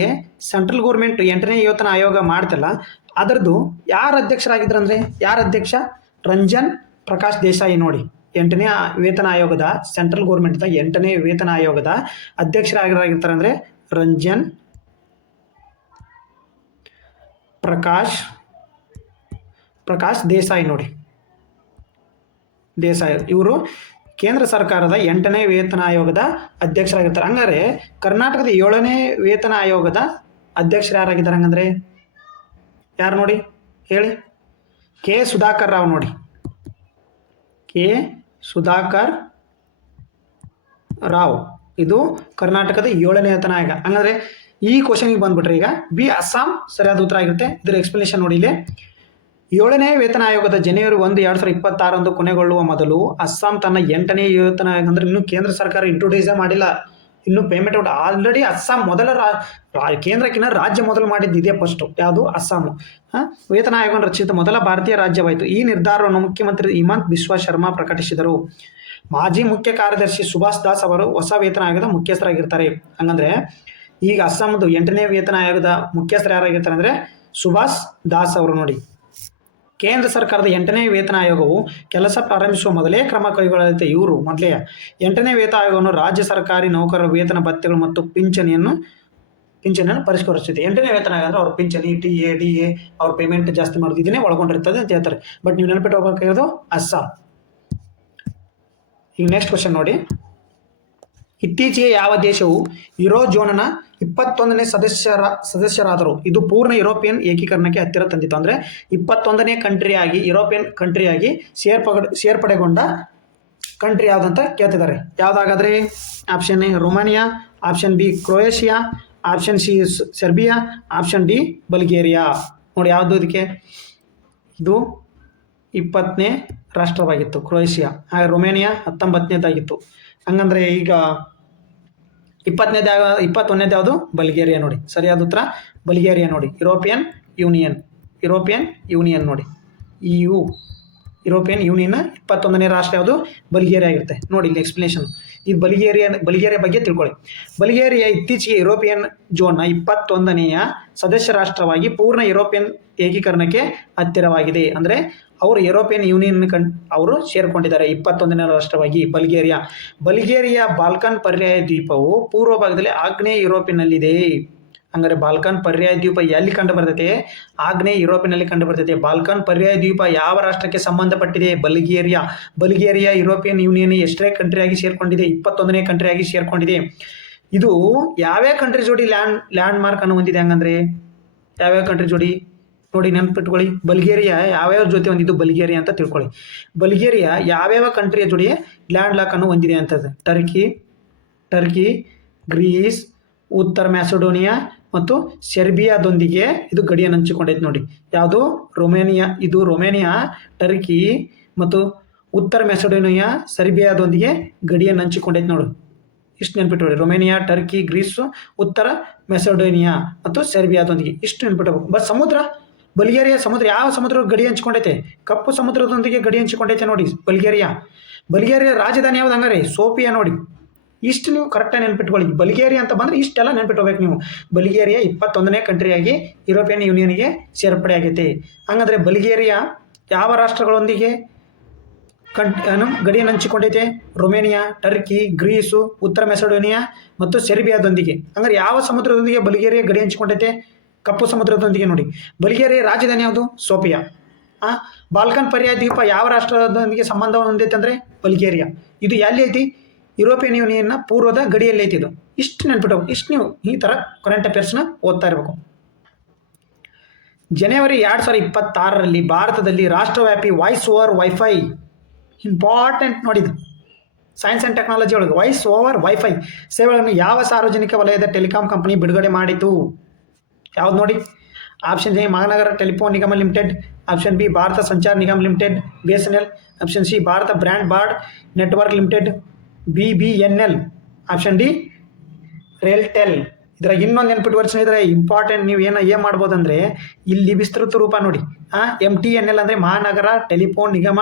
ಸೆಂಟ್ರಲ್ ಗೌರ್ಮೆಂಟ್ 8ನೇ ವೇತನ ಆಯೋಗ ಮಾಡ್ತಲ್ಲ, ಅದರದ್ದು ಯಾರು ಅಧ್ಯಕ್ಷರಾಗಿದ್ರಂದರೆ? ಯಾರು ಅಧ್ಯಕ್ಷ? ರಂಜನ್ ಪ್ರಕಾಶ್ ದೇಸಾಯಿ ನೋಡಿ. 8ನೇ ವೇತನ ಆಯೋಗದ, ಸೆಂಟ್ರಲ್ ಗೌರ್ಮೆಂಟ್ದ 8ನೇ ವೇತನ ಆಯೋಗದ ಅಧ್ಯಕ್ಷರಾಗಿರ್ತಾರೆ ಅಂದರೆ ರಂಜನ್ ಪ್ರಕಾಶ್ ದೇಸಾಯಿ ನೋಡಿ. ದೇಸಾಯಿ ಇವರು ಕೇಂದ್ರ ಸರ್ಕಾರದ 8ನೇ ವೇತನ ಆಯೋಗದ ಅಧ್ಯಕ್ಷರಾಗಿರ್ತಾರೆ. ಹಂಗಾರೆ ಕರ್ನಾಟಕದ 7ನೇ ವೇತನ ಆಯೋಗದ ಅಧ್ಯಕ್ಷರು ಯಾರಾಗಿದ್ದಾರೆ ಹಂಗಂದ್ರೆ? ಯಾರು ನೋಡಿ ಹೇಳಿ? ಕೆ ಸುಧಾಕರ್ ರಾವ್ ನೋಡಿ. ಕೆ ಸುಧಾಕರ್ ರಾವ್ ಇದು ಕರ್ನಾಟಕದ 7ನೇ ವೇತನ ಆಯೋಗ. ಹಂಗಂದ್ರೆ ಈ ಕ್ವಶನ್ಗೆ ಬಂದ್ಬಿಟ್ರೆ ಈಗ ಬಿ ಅಸ್ಸಾಂ ಸರಿಯಾದ ಉತ್ತರ ಆಗಿರುತ್ತೆ. ಇದರ ಎಕ್ಸ್ಪ್ಲನೇಷನ್ ನೋಡಿ ಇಲ್ಲಿ. 7ನೇ ವೇತನ ಆಯೋಗದ ಜನವರಿ 1, 2026 ಕೊನೆಗೊಳ್ಳುವ ಮೊದಲು ಅಸ್ಸಾಂ ತನ್ನ 8ನೇ ವೇತನ ಆಯೋಗ, ಅಂದರೆ ಇನ್ನೂ ಕೇಂದ್ರ ಸರ್ಕಾರ ಇಂಟ್ರೊಡ್ಯೂಸೇ ಮಾಡಿಲ್ಲ, ಇನ್ನೂ ಪೇಮೆಂಟ್ ಔಟ್. ಆಲ್ರೆಡಿ ಅಸ್ಸಾಂ ಮೊದಲ ಕೇಂದ್ರಕ್ಕಿಂತ ರಾಜ್ಯ ಮೊದಲು ಮಾಡಿದ್ದಿದೆ ಫಸ್ಟು. ಯಾವುದು? ಅಸ್ಸಾಮು. ವೇತನ ಆಯೋಗವನ್ನು ರಚಿಸಿದ ಮೊದಲ ಭಾರತೀಯ ರಾಜ್ಯವಾಯಿತು. ಈ ನಿರ್ಧಾರವನ್ನು ಮುಖ್ಯಮಂತ್ರಿ ಹಿಮಂತ್ ಬಿಸ್ವಾ ಶರ್ಮಾ ಪ್ರಕಟಿಸಿದರು. ಮಾಜಿ ಮುಖ್ಯ ಕಾರ್ಯದರ್ಶಿ ಸುಭಾಷ್ ದಾಸ್ ಅವರು ಹೊಸ ವೇತನ ಆಯೋಗದ ಮುಖ್ಯಸ್ಥರಾಗಿರ್ತಾರೆ. ಹಂಗಂದ್ರೆ ಈಗ ಅಸ್ಸಾಂದು 8ನೇ ವೇತನ ಆಯೋಗದ ಮುಖ್ಯಸ್ಥರು ಯಾರಾಗಿರ್ತಾರೆ ಅಂದರೆ ಸುಭಾಷ್ ದಾಸ್ ಅವರು ನೋಡಿ. ಕೇಂದ್ರ ಸರ್ಕಾರದ 8ನೇ ವೇತನ ಆಯೋಗವು ಕೆಲಸ ಪ್ರಾರಂಭಿಸುವ ಮೊದಲೇ ಕ್ರಮ ಕೈಗೊಳ್ಳಲಿದೆ. ಇವರು ಮೊದಲೇ 8ನೇ ವೇತನ ಆಯೋಗವನ್ನು ರಾಜ್ಯ ಸರ್ಕಾರಿ ನೌಕರರ ವೇತನ ಭತ್ಯೆಗಳು ಮತ್ತು ಪಿಂಚಣಿಯನ್ನು ಪರಿಷ್ಕರಿಸುತ್ತೆ. 8ನೇ ವೇತನ ಆಯೋಗ ಅಂದರೆ ಅವ್ರ ಪಿಂಚಣಿ, TA, DA ಅವ್ರ ಪೇಮೆಂಟ್ ಜಾಸ್ತಿ ಮಾಡೋದು ಇದನ್ನೇ ಒಳಗೊಂಡಿರ್ತದೆ ಅಂತ ಹೇಳ್ತಾರೆ. ಬಟ್ ನೀವು ನೆನಪಿಟ್ಟು ಹೋಗಬೇಕಾಗಿರೋದು ಅಸ್ಸಾಂ. ಈಗ ನೆಕ್ಸ್ಟ್ ಕ್ವಶನ್ ನೋಡಿ. ಇತ್ತೀಚೆಗೆ ಯಾವ ದೇಶವು ಯುರೋ ಝೋನ್ನ 21ನೇ ಸದಸ್ಯರಾದರು? ಇದು ಪೂರ್ಣ ಯುರೋಪಿಯನ್ ಏಕೀಕರಣಕ್ಕೆ ಹತ್ತಿರ ತಂದಿತ್ತು. ಅಂದರೆ 21ನೇ ಯುರೋಪಿಯನ್ ಕಂಟ್ರಿಯಾಗಿ ಸೇರ್ಪಡೆಗೊಂಡ ಕಂಟ್ರಿ ಯಾವುದಂತ ಕೇಳ್ತಿದ್ದಾರೆ. ಯಾವುದಾಗಾದ್ರೆ? Option A Romania, option B Croatia, option C Serbia, option D Bulgaria. ನೋಡಿ ಯಾವುದು ಇದಕ್ಕೆ? ಇದು 20ನೇ ರಾಷ್ಟ್ರವಾಗಿತ್ತು ಕ್ರೊಯೇಷಿಯಾ. ಹಾಗೆ ರೊಮೇನಿಯಾ 19ನೇದಾಗಿತ್ತು. ಹಂಗಂದ್ರೆ ಈಗ 21ನೇದು ಯಾವುದು? ಬಲ್ಗೇರಿಯಾ ನೋಡಿ. ಸರಿಯಾದ ಉತ್ತರ ಬಲ್ಗೇರಿಯಾ ನೋಡಿ. ಯುರೋಪಿಯನ್ ಯೂನಿಯನ್ ನೋಡಿ. ಯುರೋಪಿಯನ್ ಯೂನಿಯನ್ 21ನೇ ರಾಷ್ಟ್ರ ಯಾವುದು? ಬಲ್ಗೇರಿಯಾ ಆಗಿರುತ್ತೆ ನೋಡಿ. ಇಲ್ಲಿ ಎಕ್ಸ್ಪ್ಲನೇಷನ್. ಈ ಬಲ್ಗೇರಿಯಾ ಬಗ್ಗೆ ತಿಳ್ಕೊಳ್ಳಿ. ಬಲ್ಗೇರಿಯಾ ಇತ್ತೀಚೆಗೆ ಯುರೋಪಿಯನ್ ಝೋನ್ನ 21ನೇಯ ಸದಸ್ಯ ರಾಷ್ಟ್ರವಾಗಿ ಪೂರ್ಣ ಯುರೋಪಿಯನ್ ಏಕೀಕರಣಕ್ಕೆ ಹತ್ತಿರವಾಗಿದೆ. ಅಂದರೆ ಅವರು ಯುರೋಪಿಯನ್ ಯೂನಿಯನ್ ಅವರು ಸೇರಿಕೊಂಡಿದ್ದಾರೆ 21ನೇ ರಾಷ್ಟ್ರವಾಗಿ ಬಲ್ಗೇರಿಯಾ ಬಾಲ್ಕನ್ ಪರ್ಯಾಯ ದ್ವೀಪವು ಪೂರ್ವ ಭಾಗದಲ್ಲಿ ಆಗ್ನೇಯ ಯುರೋಪಿನಲ್ಲಿದೆ. ಹಂಗಾರೆ ಬಾಲ್ಕನ್ ಪರ್ಯಾಯ ದ್ವೀಪ ಎಲ್ಲಿ ಕಂಡು ಬರ್ತೈತೆ? ಆಗ್ನೇಯ ಯುರೋಪಿನಲ್ಲಿ ಕಂಡು ಬರ್ತೈತೆ. ಬಾಲ್ಕನ್ ಪರ್ಯಾಯ ದ್ವೀಪ ಯಾವ ರಾಷ್ಟ್ರಕ್ಕೆ ಸಂಬಂಧಪಟ್ಟಿದೆ? ಬಲ್ಗೇರಿಯಾ ಯುರೋಪಿಯನ್ ಯೂನಿಯನ್ ಎಷ್ಟೇ ಕಂಟ್ರಿಯಾಗಿ ಸೇರ್ಕೊಂಡಿದೆ? 21ನೇ ಕಂಟ್ರಿಯಾಗಿ ಸೇರ್ಕೊಂಡಿದೆ. ಇದು ಯಾವ್ಯಾವ ಕಂಟ್ರಿ ಜೋಡಿ ಲ್ಯಾಂಡ್ ಮಾರ್ಕ್ ಅನ್ನು ಹೊಂದಿದೆ? ಹಂಗಂದ್ರೆ ಯಾವ್ಯಾವ ಕಂಟ್ರಿ ಜೋಡಿ ನೋಡಿ ನೆನಪಿಟ್ಕೊಳ್ಳಿ. ಬಲ್ಗೇರಿಯಾ ಯಾವ್ಯಾವ ಜೊತೆ ಹೊಂದಿದ್ದು ಬಲ್ಗೇರಿಯಾ ಅಂತ ತಿಳ್ಕೊಳ್ಳಿ. ಬಲ್ಗೇರಿಯಾ ಯಾವ್ಯಾವ ಕಂಟ್ರಿಯ ಜೋಡಿ ಲ್ಯಾಂಡ್ ಲಾಕ್ ಅನ್ನು ಹೊಂದಿದೆ ಅಂತದ್ದು? ಟರ್ಕಿ, ಗ್ರೀಸ್, ಉತ್ತರ ಮ್ಯಾಸಿಡೋನಿಯಾ ಮತ್ತು ಸೆರ್ಬಿಯಾದೊಂದಿಗೆ ಇದು ಗಡಿಯನ್ನು ಹಂಚಿಕೊಂಡೈತೆ ನೋಡಿ. ಯಾವುದು? ರೊಮೇನಿಯಾ. ಇದು ರೊಮೇನಿಯಾ, ಟರ್ಕಿ ಮತ್ತು ಉತ್ತರ ಮೆಸಡೋನಿಯಾ ಸರ್ಬಿಯಾದೊಂದಿಗೆ ಗಡಿಯನ್ನು ಹಂಚಿಕೊಂಡೈತೆ ನೋಡು. ಇಷ್ಟು ನೆನ್ಪಿಟ್ಕೊಳ್ಳಿ. ರೊಮೇನಿಯಾ, ಟರ್ಕಿ, ಗ್ರೀಸ್, ಉತ್ತರ ಮೆಸಡೋನಿಯಾ ಮತ್ತು ಸೆರ್ಬಿಯಾದೊಂದಿಗೆ ಇಷ್ಟು ನೆನ್ಪಿಟ್ಕೋಬೇಕು. ಬಟ್ ಸಮುದ್ರ, ಬಲ್ಗೇರಿಯಾ ಸಮುದ್ರ ಯಾವ ಸಮುದ್ರ ಗಡಿ ಹಂಚಿಕೊಂಡೈತೆ? ಕಪ್ಪು ಸಮುದ್ರದೊಂದಿಗೆ ಗಡಿ ಹಂಚಿಕೊಂಡೈತೆ ನೋಡಿ ಬಲ್ಗೇರಿಯಾ. ಬಲ್ಗೇರಿಯಾ ರಾಜಧಾನಿ ಯಾವ್ದು ಹಂಗಾರೆ? ಸೋಫಿಯಾ ನೋಡಿ. ಇಷ್ಟು ನೀವು ಕರೆಕ್ಟಾಗಿ ನೆನ್ಪಿಟ್ಕೊಳ್ಳಿ. ಬಲ್ಗೇರಿಯಾ ಅಂತ ಬಂದರೆ ಇಷ್ಟೆಲ್ಲ ನೆನ್ಪಿಟ್ಕೋಬೇಕು ನೀವು. ಬಲ್ಗೇರಿಯಾ 21ನೇ ಕಂಟ್ರಿಯಾಗಿ ಯುರೋಪಿಯನ್ ಯೂನಿಯನ್ಗೆ ಸೇರ್ಪಡೆ ಆಗೈತೆ. ಹಂಗಂದ್ರೆ ಬಲ್ಗೇರಿಯಾ ಯಾವ ರಾಷ್ಟ್ರಗಳೊಂದಿಗೆ ಗಡಿಯನ್ನು ಹಂಚಿಕೊಂಡೈತೆ? ರೊಮೇನಿಯಾ, ಟರ್ಕಿ, ಗ್ರೀಸು, ಉತ್ತರ ಮೆಸಡೋನಿಯಾ ಮತ್ತು ಸೆರ್ಬಿಯಾದೊಂದಿಗೆ. ಹಂಗಾರೆ ಯಾವ ಸಮುದ್ರದೊಂದಿಗೆ ಬಲ್ಗೇರಿಯಾ ಗಡಿ ಹಂಚಿಕೊಂಡೈತೆ? ಕಪ್ಪು ಸಮುದ್ರದೊಂದಿಗೆ ನೋಡಿ. ಬಲ್ಗೇರಿಯಾ ರಾಜಧಾನಿ ಯಾವುದು? ಸೋಫಿಯಾ. ಬಾಲ್ಕನ್ ಪರ್ಯಾಯ ದ್ವೀಪ ಯಾವ ರಾಷ್ಟ್ರದೊಂದಿಗೆ ಸಂಬಂಧವನ್ನು ಹೊಂದೈತೆ ಅಂದರೆ ಬಲ್ಗೇರಿಯಾ. ಇದು ಎಲ್ಲಿ ಐತಿ? ಯುರೋಪಿಯನ್ ಯೂನಿಯನ್ನ ಪೂರ್ವದ ಗಡಿಯಲ್ಲಿ ಐತಿ ಇದು. ಇಷ್ಟು ನೆನ್ಪಿಟ್ಬೇಕು. ಇಷ್ಟು ನೀವು ಈ ಥರ ಕರೆಂಟ್ ಅಫೇರ್ಸ್ನ ಓದ್ತಾ ಇರಬೇಕು. ಜನವರಿ 2026ರಲ್ಲಿ ಭಾರತದಲ್ಲಿ ರಾಷ್ಟ್ರವ್ಯಾಪಿ ವಾಯ್ಸ್ ಓವರ್ ವೈಫೈ ಇಂಪಾರ್ಟೆಂಟ್ ನೋಡಿದ್ದು ಸೈನ್ಸ್ ಆ್ಯಂಡ್ ಟೆಕ್ನಾಲಜಿ ಒಳಗೆ ವಾಯ್ಸ್ ಓವರ್ ವೈಫೈ ಸೇವೆಗಳನ್ನು ಯಾವ ಸಾರ್ವಜನಿಕ ವಲಯದ ಟೆಲಿಕಾಂ ಕಂಪನಿ ಬಿಡುಗಡೆ ಮಾಡಿತು? ಯಾವ್ದು ನೋಡಿ? Option A Mahanagar telephone Nigam limited, option B Bharat Sanchar Nigam limited BSNL, option C Bharat broadband network limited BBNL, option D RailTel. ಇದ್ರಾಗ ಇನ್ನೊಂದು ನೆನ್ಪಿಟ್ಟು ಸ್ನೇಹಿತರೆ ಇಂಪಾರ್ಟೆಂಟ್. ನೀವು ಏನು ಮಾಡ್ಬೋದು ಅಂದರೆ ಇಲ್ಲಿ ವಿಸ್ತೃತ ರೂಪ ನೋಡಿ. MTNL ಅಂದರೆ ಮಹಾನಗರ telephone Nigam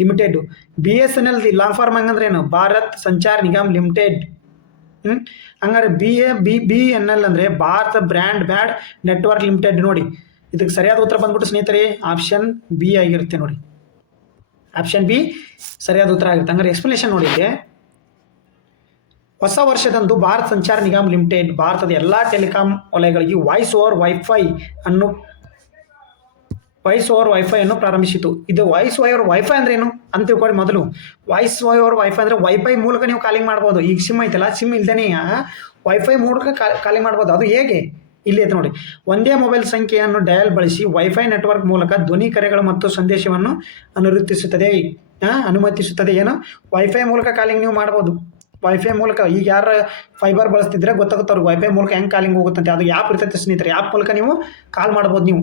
limited. BSNL long form ಹಂಗಂದ್ರೆ ಏನು? ಭಾರತ್ ಸಂಚಾರ್ ನಿಗಮ್ ಲಿಮಿಟೆಡ್. ಹಂಗಾರೆ BNL ಅಂದರೆ ಭಾರತ ಬ್ರಾಡ್ಬ್ಯಾಂಡ್ ನೆಟ್ವರ್ಕ್ ಲಿಮಿಟೆಡ್ ನೋಡಿ. ಇದಕ್ಕೆ ಸರಿಯಾದ ಉತ್ತರ ಬಂದ್ಬಿಟ್ಟು ಸ್ನೇಹಿತರೆ ಆಪ್ಷನ್ ಬಿ ಆಗಿರುತ್ತೆ ನೋಡಿ. ಆಪ್ಷನ್ ಬಿ ಸರಿಯಾದ ಉತ್ತರ ಆಗಿರುತ್ತೆ. ಹಂಗಾರೆ ಎಕ್ಸ್ಪ್ಲನೇಷನ್ ನೋಡಿ. ಹೊಸ ವರ್ಷದಂದು ಭಾರತ್ ಸಂಚಾರ್ ನಿಗಮ್ ಲಿಮಿಟೆಡ್ ಭಾರತದ ಎಲ್ಲ ಟೆಲಿಕಾಂ ವಲಯಗಳಿಗೆ ವಾಯ್ಸ್ ಓವರ್ ವೈಫೈ ಅನ್ನು ಪ್ರಾರಂಭಿಸಿತು. ಇದು ವಾಯ್ಸ್ ಓವರ್ ವೈಫೈ ಅಂದ್ರೆ ಏನು ಅಂತ ತಿಳ್ಕೊಳ್ಳಿ ಮೊದಲು. ವಾಯ್ಸ್ ಓವರ್ ವೈಫೈ ಅಂದರೆ ವೈಫೈ ಮೂಲಕ ನೀವು ಕಾಲಿಂಗ್ ಮಾಡ್ಬೋದು. ಈಗ ಸಿಮ್ ಐತಲ್ಲ, ಸಿಮ್ ಇಲ್ದೇನೆ ವೈಫೈ ಮೂಲಕ ಕಾಲಿಂಗ್ ಮಾಡ್ಬೋದು. ಅದು ಹೇಗೆ? ಇಲ್ಲಿ ಐತೆ ನೋಡಿ. ಒಂದೇ ಮೊಬೈಲ್ ಸಂಖ್ಯೆಯನ್ನು ಡಯಲ್ ಬಳಸಿ ವೈಫೈ ನೆಟ್ವರ್ಕ್ ಮೂಲಕ ಧ್ವನಿ ಕರೆಗಳು ಮತ್ತು ಸಂದೇಶವನ್ನು ಅನುಮತಿಸುತ್ತದೆ. ಏನು? ವೈಫೈ ಮೂಲಕ ಕಾಲಿಂಗ್ ನೀವು ಮಾಡ್ಬೋದು. ವೈಫೈ ಮೂಲಕ ಈಗ ಯಾರು ಫೈಬರ್ ಬಳಸ್ತಿದ್ರೆ ಗೊತ್ತಾಗುತ್ತೆ ಅವ್ರಿಗೆ ವೈಫೈ ಮೂಲಕ ಹೆಂಗೆ ಕಾಲಿಂಗ್ ಹೋಗುತ್ತಂತೆ. ಅದು ಆ್ಯಪ್ ಇರ್ತೈತೆ ಸ್ನೇಹಿತರೆ. ಆ್ಯಪ್ ಮೂಲಕ ನೀವು ಕಾಲ್ ಮಾಡ್ಬೋದು ನೀವು.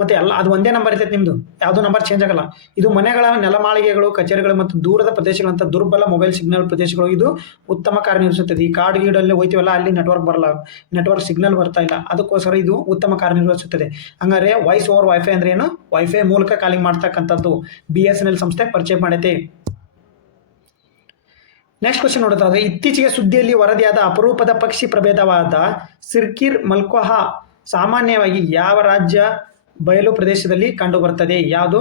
ಮತ್ತು ಅದು ಒಂದೇ ನಂಬರ್ ಇರ್ತೈತೆ ನಿಮ್ಮದು, ಯಾವುದೋ ನಂಬರ್ ಚೇಂಜ್ ಆಗಲ್ಲ. ಇದು ಮನೆಗಳ ನೆಲಮಾಳಿಗೆಗಳು, ಕಚೇರಿಗಳು ಮತ್ತು ದೂರದ ಪ್ರದೇಶಗಳಂಥ ದುರ್ಬಲ ಮೊಬೈಲ್ ಸಿಗ್ನಲ್ ಪ್ರದೇಶಗಳು ಇದು ಉತ್ತಮ ಕಾರ್ಯನಿರ್ವಹಿಸುತ್ತದೆ. ಈ ಕಾಡು ಗೀಡಲ್ಲಿ ಹೋಯ್ತೀವಲ್ಲ, ಅಲ್ಲಿ ನೆಟ್ವರ್ಕ್ ಸಿಗ್ನಲ್ ಬರ್ತಾ ಇಲ್ಲ, ಅದಕ್ಕೋಸ್ಕರ ಇದು ಉತ್ತಮ ಕಾರ್ಯನಿರ್ವಹಿಸುತ್ತದೆ. ಹಂಗಾರೆ ವಾಯ್ಸ್ ಓವರ್ ವೈಫೈ ಅಂದ್ರೆ ಏನು? ವೈಫೈ ಮೂಲಕ ಕಾಲಿಂಗ್ ಮಾಡ್ತಕ್ಕಂಥದ್ದು BSNL ಸಂಸ್ಥೆ ಪರಿಚಯ ಮಾಡೈತೆ. ನೆಕ್ಸ್ಟ್ ಕ್ವಶನ್ ನೋಡೋದಾದ್ರೆ, ಇತ್ತೀಚೆಗೆ ಸುದ್ದಿಯಲ್ಲಿ ವರದಿಯಾದ ಅಪರೂಪದ ಪಕ್ಷಿ ಪ್ರಭೇದವಾದ ಸಿರ್ಕಿರ್ ಮಲ್ಕೋಹ ಸಾಮಾನ್ಯವಾಗಿ ಯಾವ ರಾಜ್ಯ ಬಯಲು ಪ್ರದೇಶದಲ್ಲಿ ಕಂಡುಬರ್ತದೆ? ಯಾವುದು?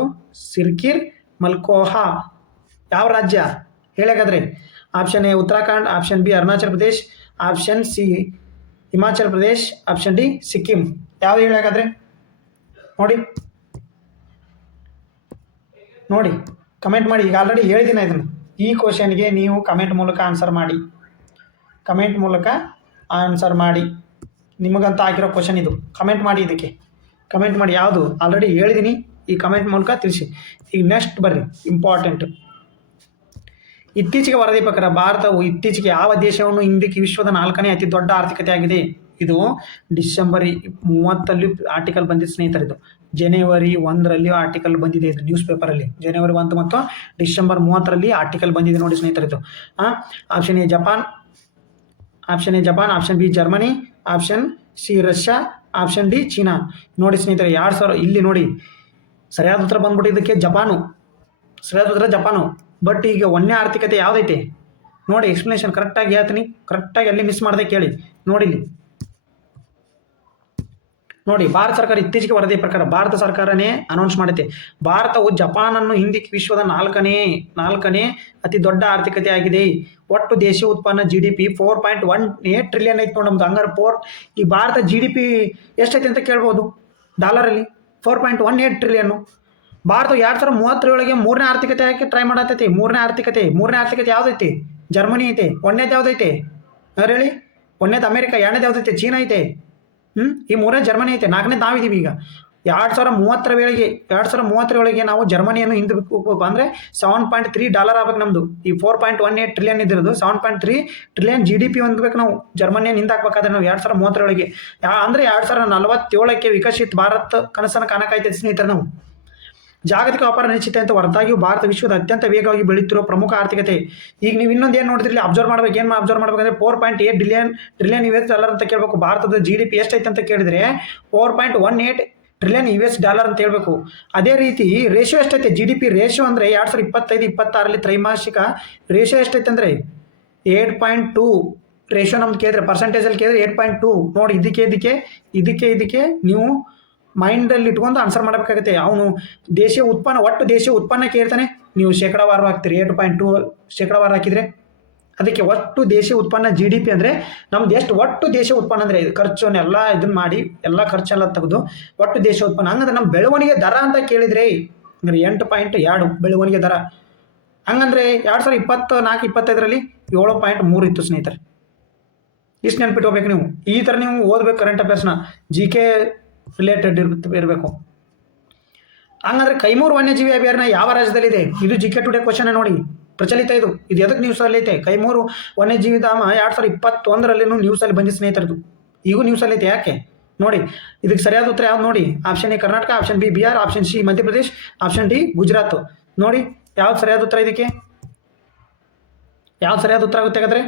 ಸಿರ್ಕಿರ್ ಮಲ್ಕೋಹ ಯಾವ ರಾಜ್ಯ ಹೇಳಾಗಾದ್ರೆ? Option A Uttarakhand, option B Arunachal Pradesh, option C Himachal Pradesh, option D Sikkim. ಯಾವುದು ಹೇಳಾಗಾದ್ರೆ ನೋಡಿ ಕಮೆಂಟ್ ಮಾಡಿ. ಈಗ ಆಲ್ರೆಡಿ ಹೇಳಿದ್ದೀನಿ ಇದನ್ನು. ಈ ಕ್ವಶನ್ಗೆ ನೀವು ಕಮೆಂಟ್ ಮೂಲಕ ಆನ್ಸರ್ ಮಾಡಿ. ನಿಮಗಂತ ಆಗಿರೋ ಕ್ವಶನ್ ಇದು. ಕಮೆಂಟ್ ಮಾಡಿ, ಇದಕ್ಕೆ ಕಮೆಂಟ್ ಮಾಡಿ. ಯಾವುದು ಆಲ್ರೆಡಿ ಹೇಳಿದ್ದೀನಿ, ಈ ಕಮೆಂಟ್ ಮೂಲಕ ತಿಳಿಸಿ. ಈಗ ನೆಕ್ಸ್ಟ್ ಬರ್ರಿ, ಇಂಪಾರ್ಟೆಂಟ್. ಇತ್ತೀಚೆಗೆ ವರದಿ ಪ್ರಕಾರ ಭಾರತವು ಇತ್ತೀಚೆಗೆ ಯಾವ ದೇಶವನ್ನು ಇಂದಿಗೆ ವಿಶ್ವದ 4ನೇ ಅತಿ ದೊಡ್ಡ ಆರ್ಥಿಕತೆ ಆಗಿದೆ? ಇದು ಡಿಸೆಂಬರ್ 30 ಆರ್ಟಿಕಲ್ ಬಂದಿದೆ ಸ್ನೇಹಿತರೆ. ಇದು ಜನವರಿ 1ರಲ್ಲಿ ಆರ್ಟಿಕಲ್ ಬಂದಿದೆ. ಇದು ನ್ಯೂಸ್ ಪೇಪರಲ್ಲಿ ಜನವರಿ 1 ಮತ್ತು ಡಿಸೆಂಬರ್ 30ರಲ್ಲಿ ಆರ್ಟಿಕಲ್ ಬಂದಿದೆ ನೋಡಿ ಸ್ನೇಹಿತರೆ. ಇದು option A Japan, option B Germany, option C Russia, option D China. ನೋಡಿ ಸ್ನೇಹಿತರೆ 2000 ಇಲ್ಲಿ ನೋಡಿ ಸರಿಯಾದ ಉತ್ತರ ಬಂದ್ಬಿಟ್ಟು ಇದಕ್ಕೆ ಸರಿಯಾದ ಉತ್ತರ ಜಪಾನು. ಬಟ್ ಈಗ 1ನೇ ಆರ್ಥಿಕತೆ ಯಾವುದೈತೆ ನೋಡಿ. ಎಕ್ಸ್ಪ್ಲನೇಷನ್ ಕರೆಕ್ಟಾಗಿ ಹೇಳ್ತೀನಿ, ಕರೆಕ್ಟಾಗಿ ಅಲ್ಲಿ ಮಿಸ್ ಮಾಡದೆ ಕೇಳಿ. ನೋಡಿ ಭಾರತ ಸರ್ಕಾರ ಇತ್ತೀಚೆಗೆ ವರದಿ ಪ್ರಕಾರ ಭಾರತ ಸರ್ಕಾರನೇ ಅನೌನ್ಸ್ ಮಾಡುತ್ತೆ, ಭಾರತವು ಜಪಾನನ್ನು ಹಿಂದಿಕ್ಕಿ ವಿಶ್ವದ 4ನೇ ಅತಿ ದೊಡ್ಡ ಆರ್ಥಿಕತೆ ಆಗಿದೆ. ಒಟ್ಟು ದೇಶೀಯ ಉತ್ಪನ್ನ GDP 4.18 ಟ್ರಿಲಿಯನ್ ಐತೆ ನೋಡಿ ನಮ್ದು. ಹಂಗಾರೆ ಈ ಭಾರತ GDP ಎಷ್ಟೈತೆ ಅಂತ ಕೇಳ್ಬೋದು ಡಾಲರಲ್ಲಿ. 4.18 ಟ್ರಿಲಿಯನ್ನು. ಭಾರತ 2037 3ನೇ ಆರ್ಥಿಕತೆ ಆಗಿ ಟ್ರೈ ಮಾಡತ್ತೈತಿ. ಮೂರನೇ ಆರ್ಥಿಕತೆ ಯಾವುದೈತಿ? ಜರ್ಮನಿ ಐತೆ. 1ನೇದು ಯಾವುದೈತೆ ಹೇಳಿ? 1ನೇದು ಅಮೆರಿಕ. 2ನೇದು ಯಾವುದೈತೆ? ಚೀನಾ ಐತೆ. ಈ 3ನೇ ಜರ್ಮನಿ ಐತೆ. 4ನೇದು ನಾವಿದ್ದೀವಿ ಈಗ. 2030 ವೇಳೆಗೆ ನಾವು ಜರ್ಮನಿಯನ್ನು ಹಿಂದಕ್ಕೆ ಹೋಗ್ಬೇಕು. ಅಂದರೆ $7.3 ಆಗ್ಬೇಕು ನಮ್ಮದು. ಈ 4.18 ಟ್ರಿಲಿಯನ್ ಇದ್ದಿರೋದು 7.3 ಟ್ರಿಲಿಯನ್ GDP ಹೊಂದಬೇಕು ನಾವು. ಜರ್ಮನಿಯನ್ನು ಹಿಂದಾಕ್ಬೇಕಾದ್ರೆ ನಾವು 2030 ಅಂದರೆ 2047ಕ್ಕೆ ವಿಕಸಿತ ಭಾರತ ಕನಸನ್ನು ಕಾಣಕಾಯ್ತದೆ ಸ್ನೇಹಿತರೆ ನಾವು. ಜಾಗತಿಕ ವ್ಯಾಪಾರ ನಿಶ್ಚಿತ ಅಂತ ಹೊರತಾಗಿಯೂ ಭಾರತ ವಿಶ್ವದ ಅತ್ಯಂತ ವೇಗವಾಗಿ ಬೆಳೆಯುತ್ತಿರುವ ಪ್ರಮುಖ ಆರ್ಥಿಕತೆ. ಈಗ ನೀವು ಇನ್ನೊಂದು ಏನು ನೋಡಿದ್ರಿ, ಅಬ್ಸರ್ವ್ ಮಾಡ್ಬೇಕು. ಏನು ಅಬ್ಸರ್ವ್ ಮಾಡ್ಬೇಕಂದ್ರೆ 4.8 ಟ್ರಿಲಿಯನ್ US$ ಅಂತ ಕೇಳಬೇಕು. ಭಾರತದ GDP ಎಷ್ಟೈತೆ ಅಂತ ಕೇಳಿದ್ರೆ 4.18 ಟ್ರಿಲಿಯನ್ US$ ಅಂತ ಹೇಳ್ಬೇಕು. ಅದೇ ರೀತಿ ರೇಷಿಯೋ ಎಷ್ಟೈತೆ, GDP ರೇಷಿಯೋ ಅಂದರೆ 2025-26 ತ್ರೈಮಾಸಿಕ ರೇಷಿಯೋ ಎಷ್ಟೈತೆ ಅಂದರೆ 8.2 ರೇಷಿಯೋ ನಮ್ದು ಕೇಳಿದ್ರೆ, ಪರ್ಸೆಂಟೇಜಲ್ಲಿ ಕೇಳಿದ್ರೆ 8.2. ನೋಡಿ, ಇದಕ್ಕೆ ನೀವು ಮೈಂಡಲ್ಲಿ ಇಟ್ಕೊಂಡು ಆನ್ಸರ್ ಮಾಡಬೇಕಾಗುತ್ತೆ. ಅವನು ಒಟ್ಟು ದೇಶೀಯ ಉತ್ಪನ್ನ ಕೇಳ್ತಾನೆ, ನೀವು ಶೇಕಡಾವಾರು ಹಾಕ್ತೀರಿ. 8.2 ಶೇಕಡಾವಾರು ಹಾಕಿದರೆ ಅದಕ್ಕೆ ಒಟ್ಟು ದೇಶೀಯ ಉತ್ಪನ್ನ GDP ಅಂದರೆ ನಮ್ದು ಎಷ್ಟು ಒಟ್ಟು ದೇಶೀಯ ಉತ್ಪನ್ನ ಅಂದರೆ ಖರ್ಚನ್ನೆಲ್ಲ ಇದನ್ನು ಮಾಡಿ ಎಲ್ಲ ಖರ್ಚೆಲ್ಲ ತೆಗೆದು ಒಟ್ಟು ದೇಶೀಯ ಉತ್ಪನ್ನ. ಹಂಗಂದ್ರೆ ನಮ್ಮ ಬೆಳವಣಿಗೆ ದರ ಅಂತ ಕೇಳಿದರೆ ಅಂದರೆ 8.2 ಬೆಳವಣಿಗೆ ದರ. ಹಂಗಂದರೆ 2024-25 7.3 ಇತ್ತು ಸ್ನೇಹಿತರೆ. ಇಷ್ಟು ನೆನ್ಪಿಟ್ಕೋಬೇಕು ನೀವು. ಈ ಥರ ನೀವು ಓದಬೇಕು ಕರೆಂಟ್ ಅಫೇರ್ಸ್ನ, GK ರಿಲೇಟೆಡ್ ಇರಬೇಕು. ಹಂಗಂದ್ರೆ ಕೈಮೂರು ವನ್ಯಜೀವಿ ಅಭಯಾರಣ್ಯ ಯಾವ ರಾಜ್ಯದಲ್ಲಿದೆ? ಇದು GK ಟುಡೇ ಕ್ವಶನ್ ನೋಡಿ, ಪ್ರಚಲಿತ ಇದು ಎದಕ್ಕೆ ನ್ಯೂಸಲ್ಲಿ ಐತೆ? ಕೈಮೂರು ವನ್ಯಜೀವಿ ಧಾಮ 2021 ನ್ಯೂಸಲ್ಲಿ ಬಂದಿದ್ದು ಸ್ನೇಹಿತರದು. ಈಗೂ ನ್ಯೂಸಲ್ಲಿ ಐತೆ. ಯಾಕೆ ನೋಡಿ, ಇದಕ್ಕೆ ಸರಿಯಾದ ಉತ್ತರ ಯಾವ್ದು ನೋಡಿ? Option A Karnataka, option B Bihar, option C Madhya Pradesh, option D Gujarat. ನೋಡಿ ಯಾವ್ದು ಸರಿಯಾದ ಉತ್ತರ ಇದಕ್ಕೆ? ಯಾವ್ದು ಸರಿಯಾದ ಉತ್ತರ ಆಗುತ್ತೆ ಹಾಗಾದ್ರೆ?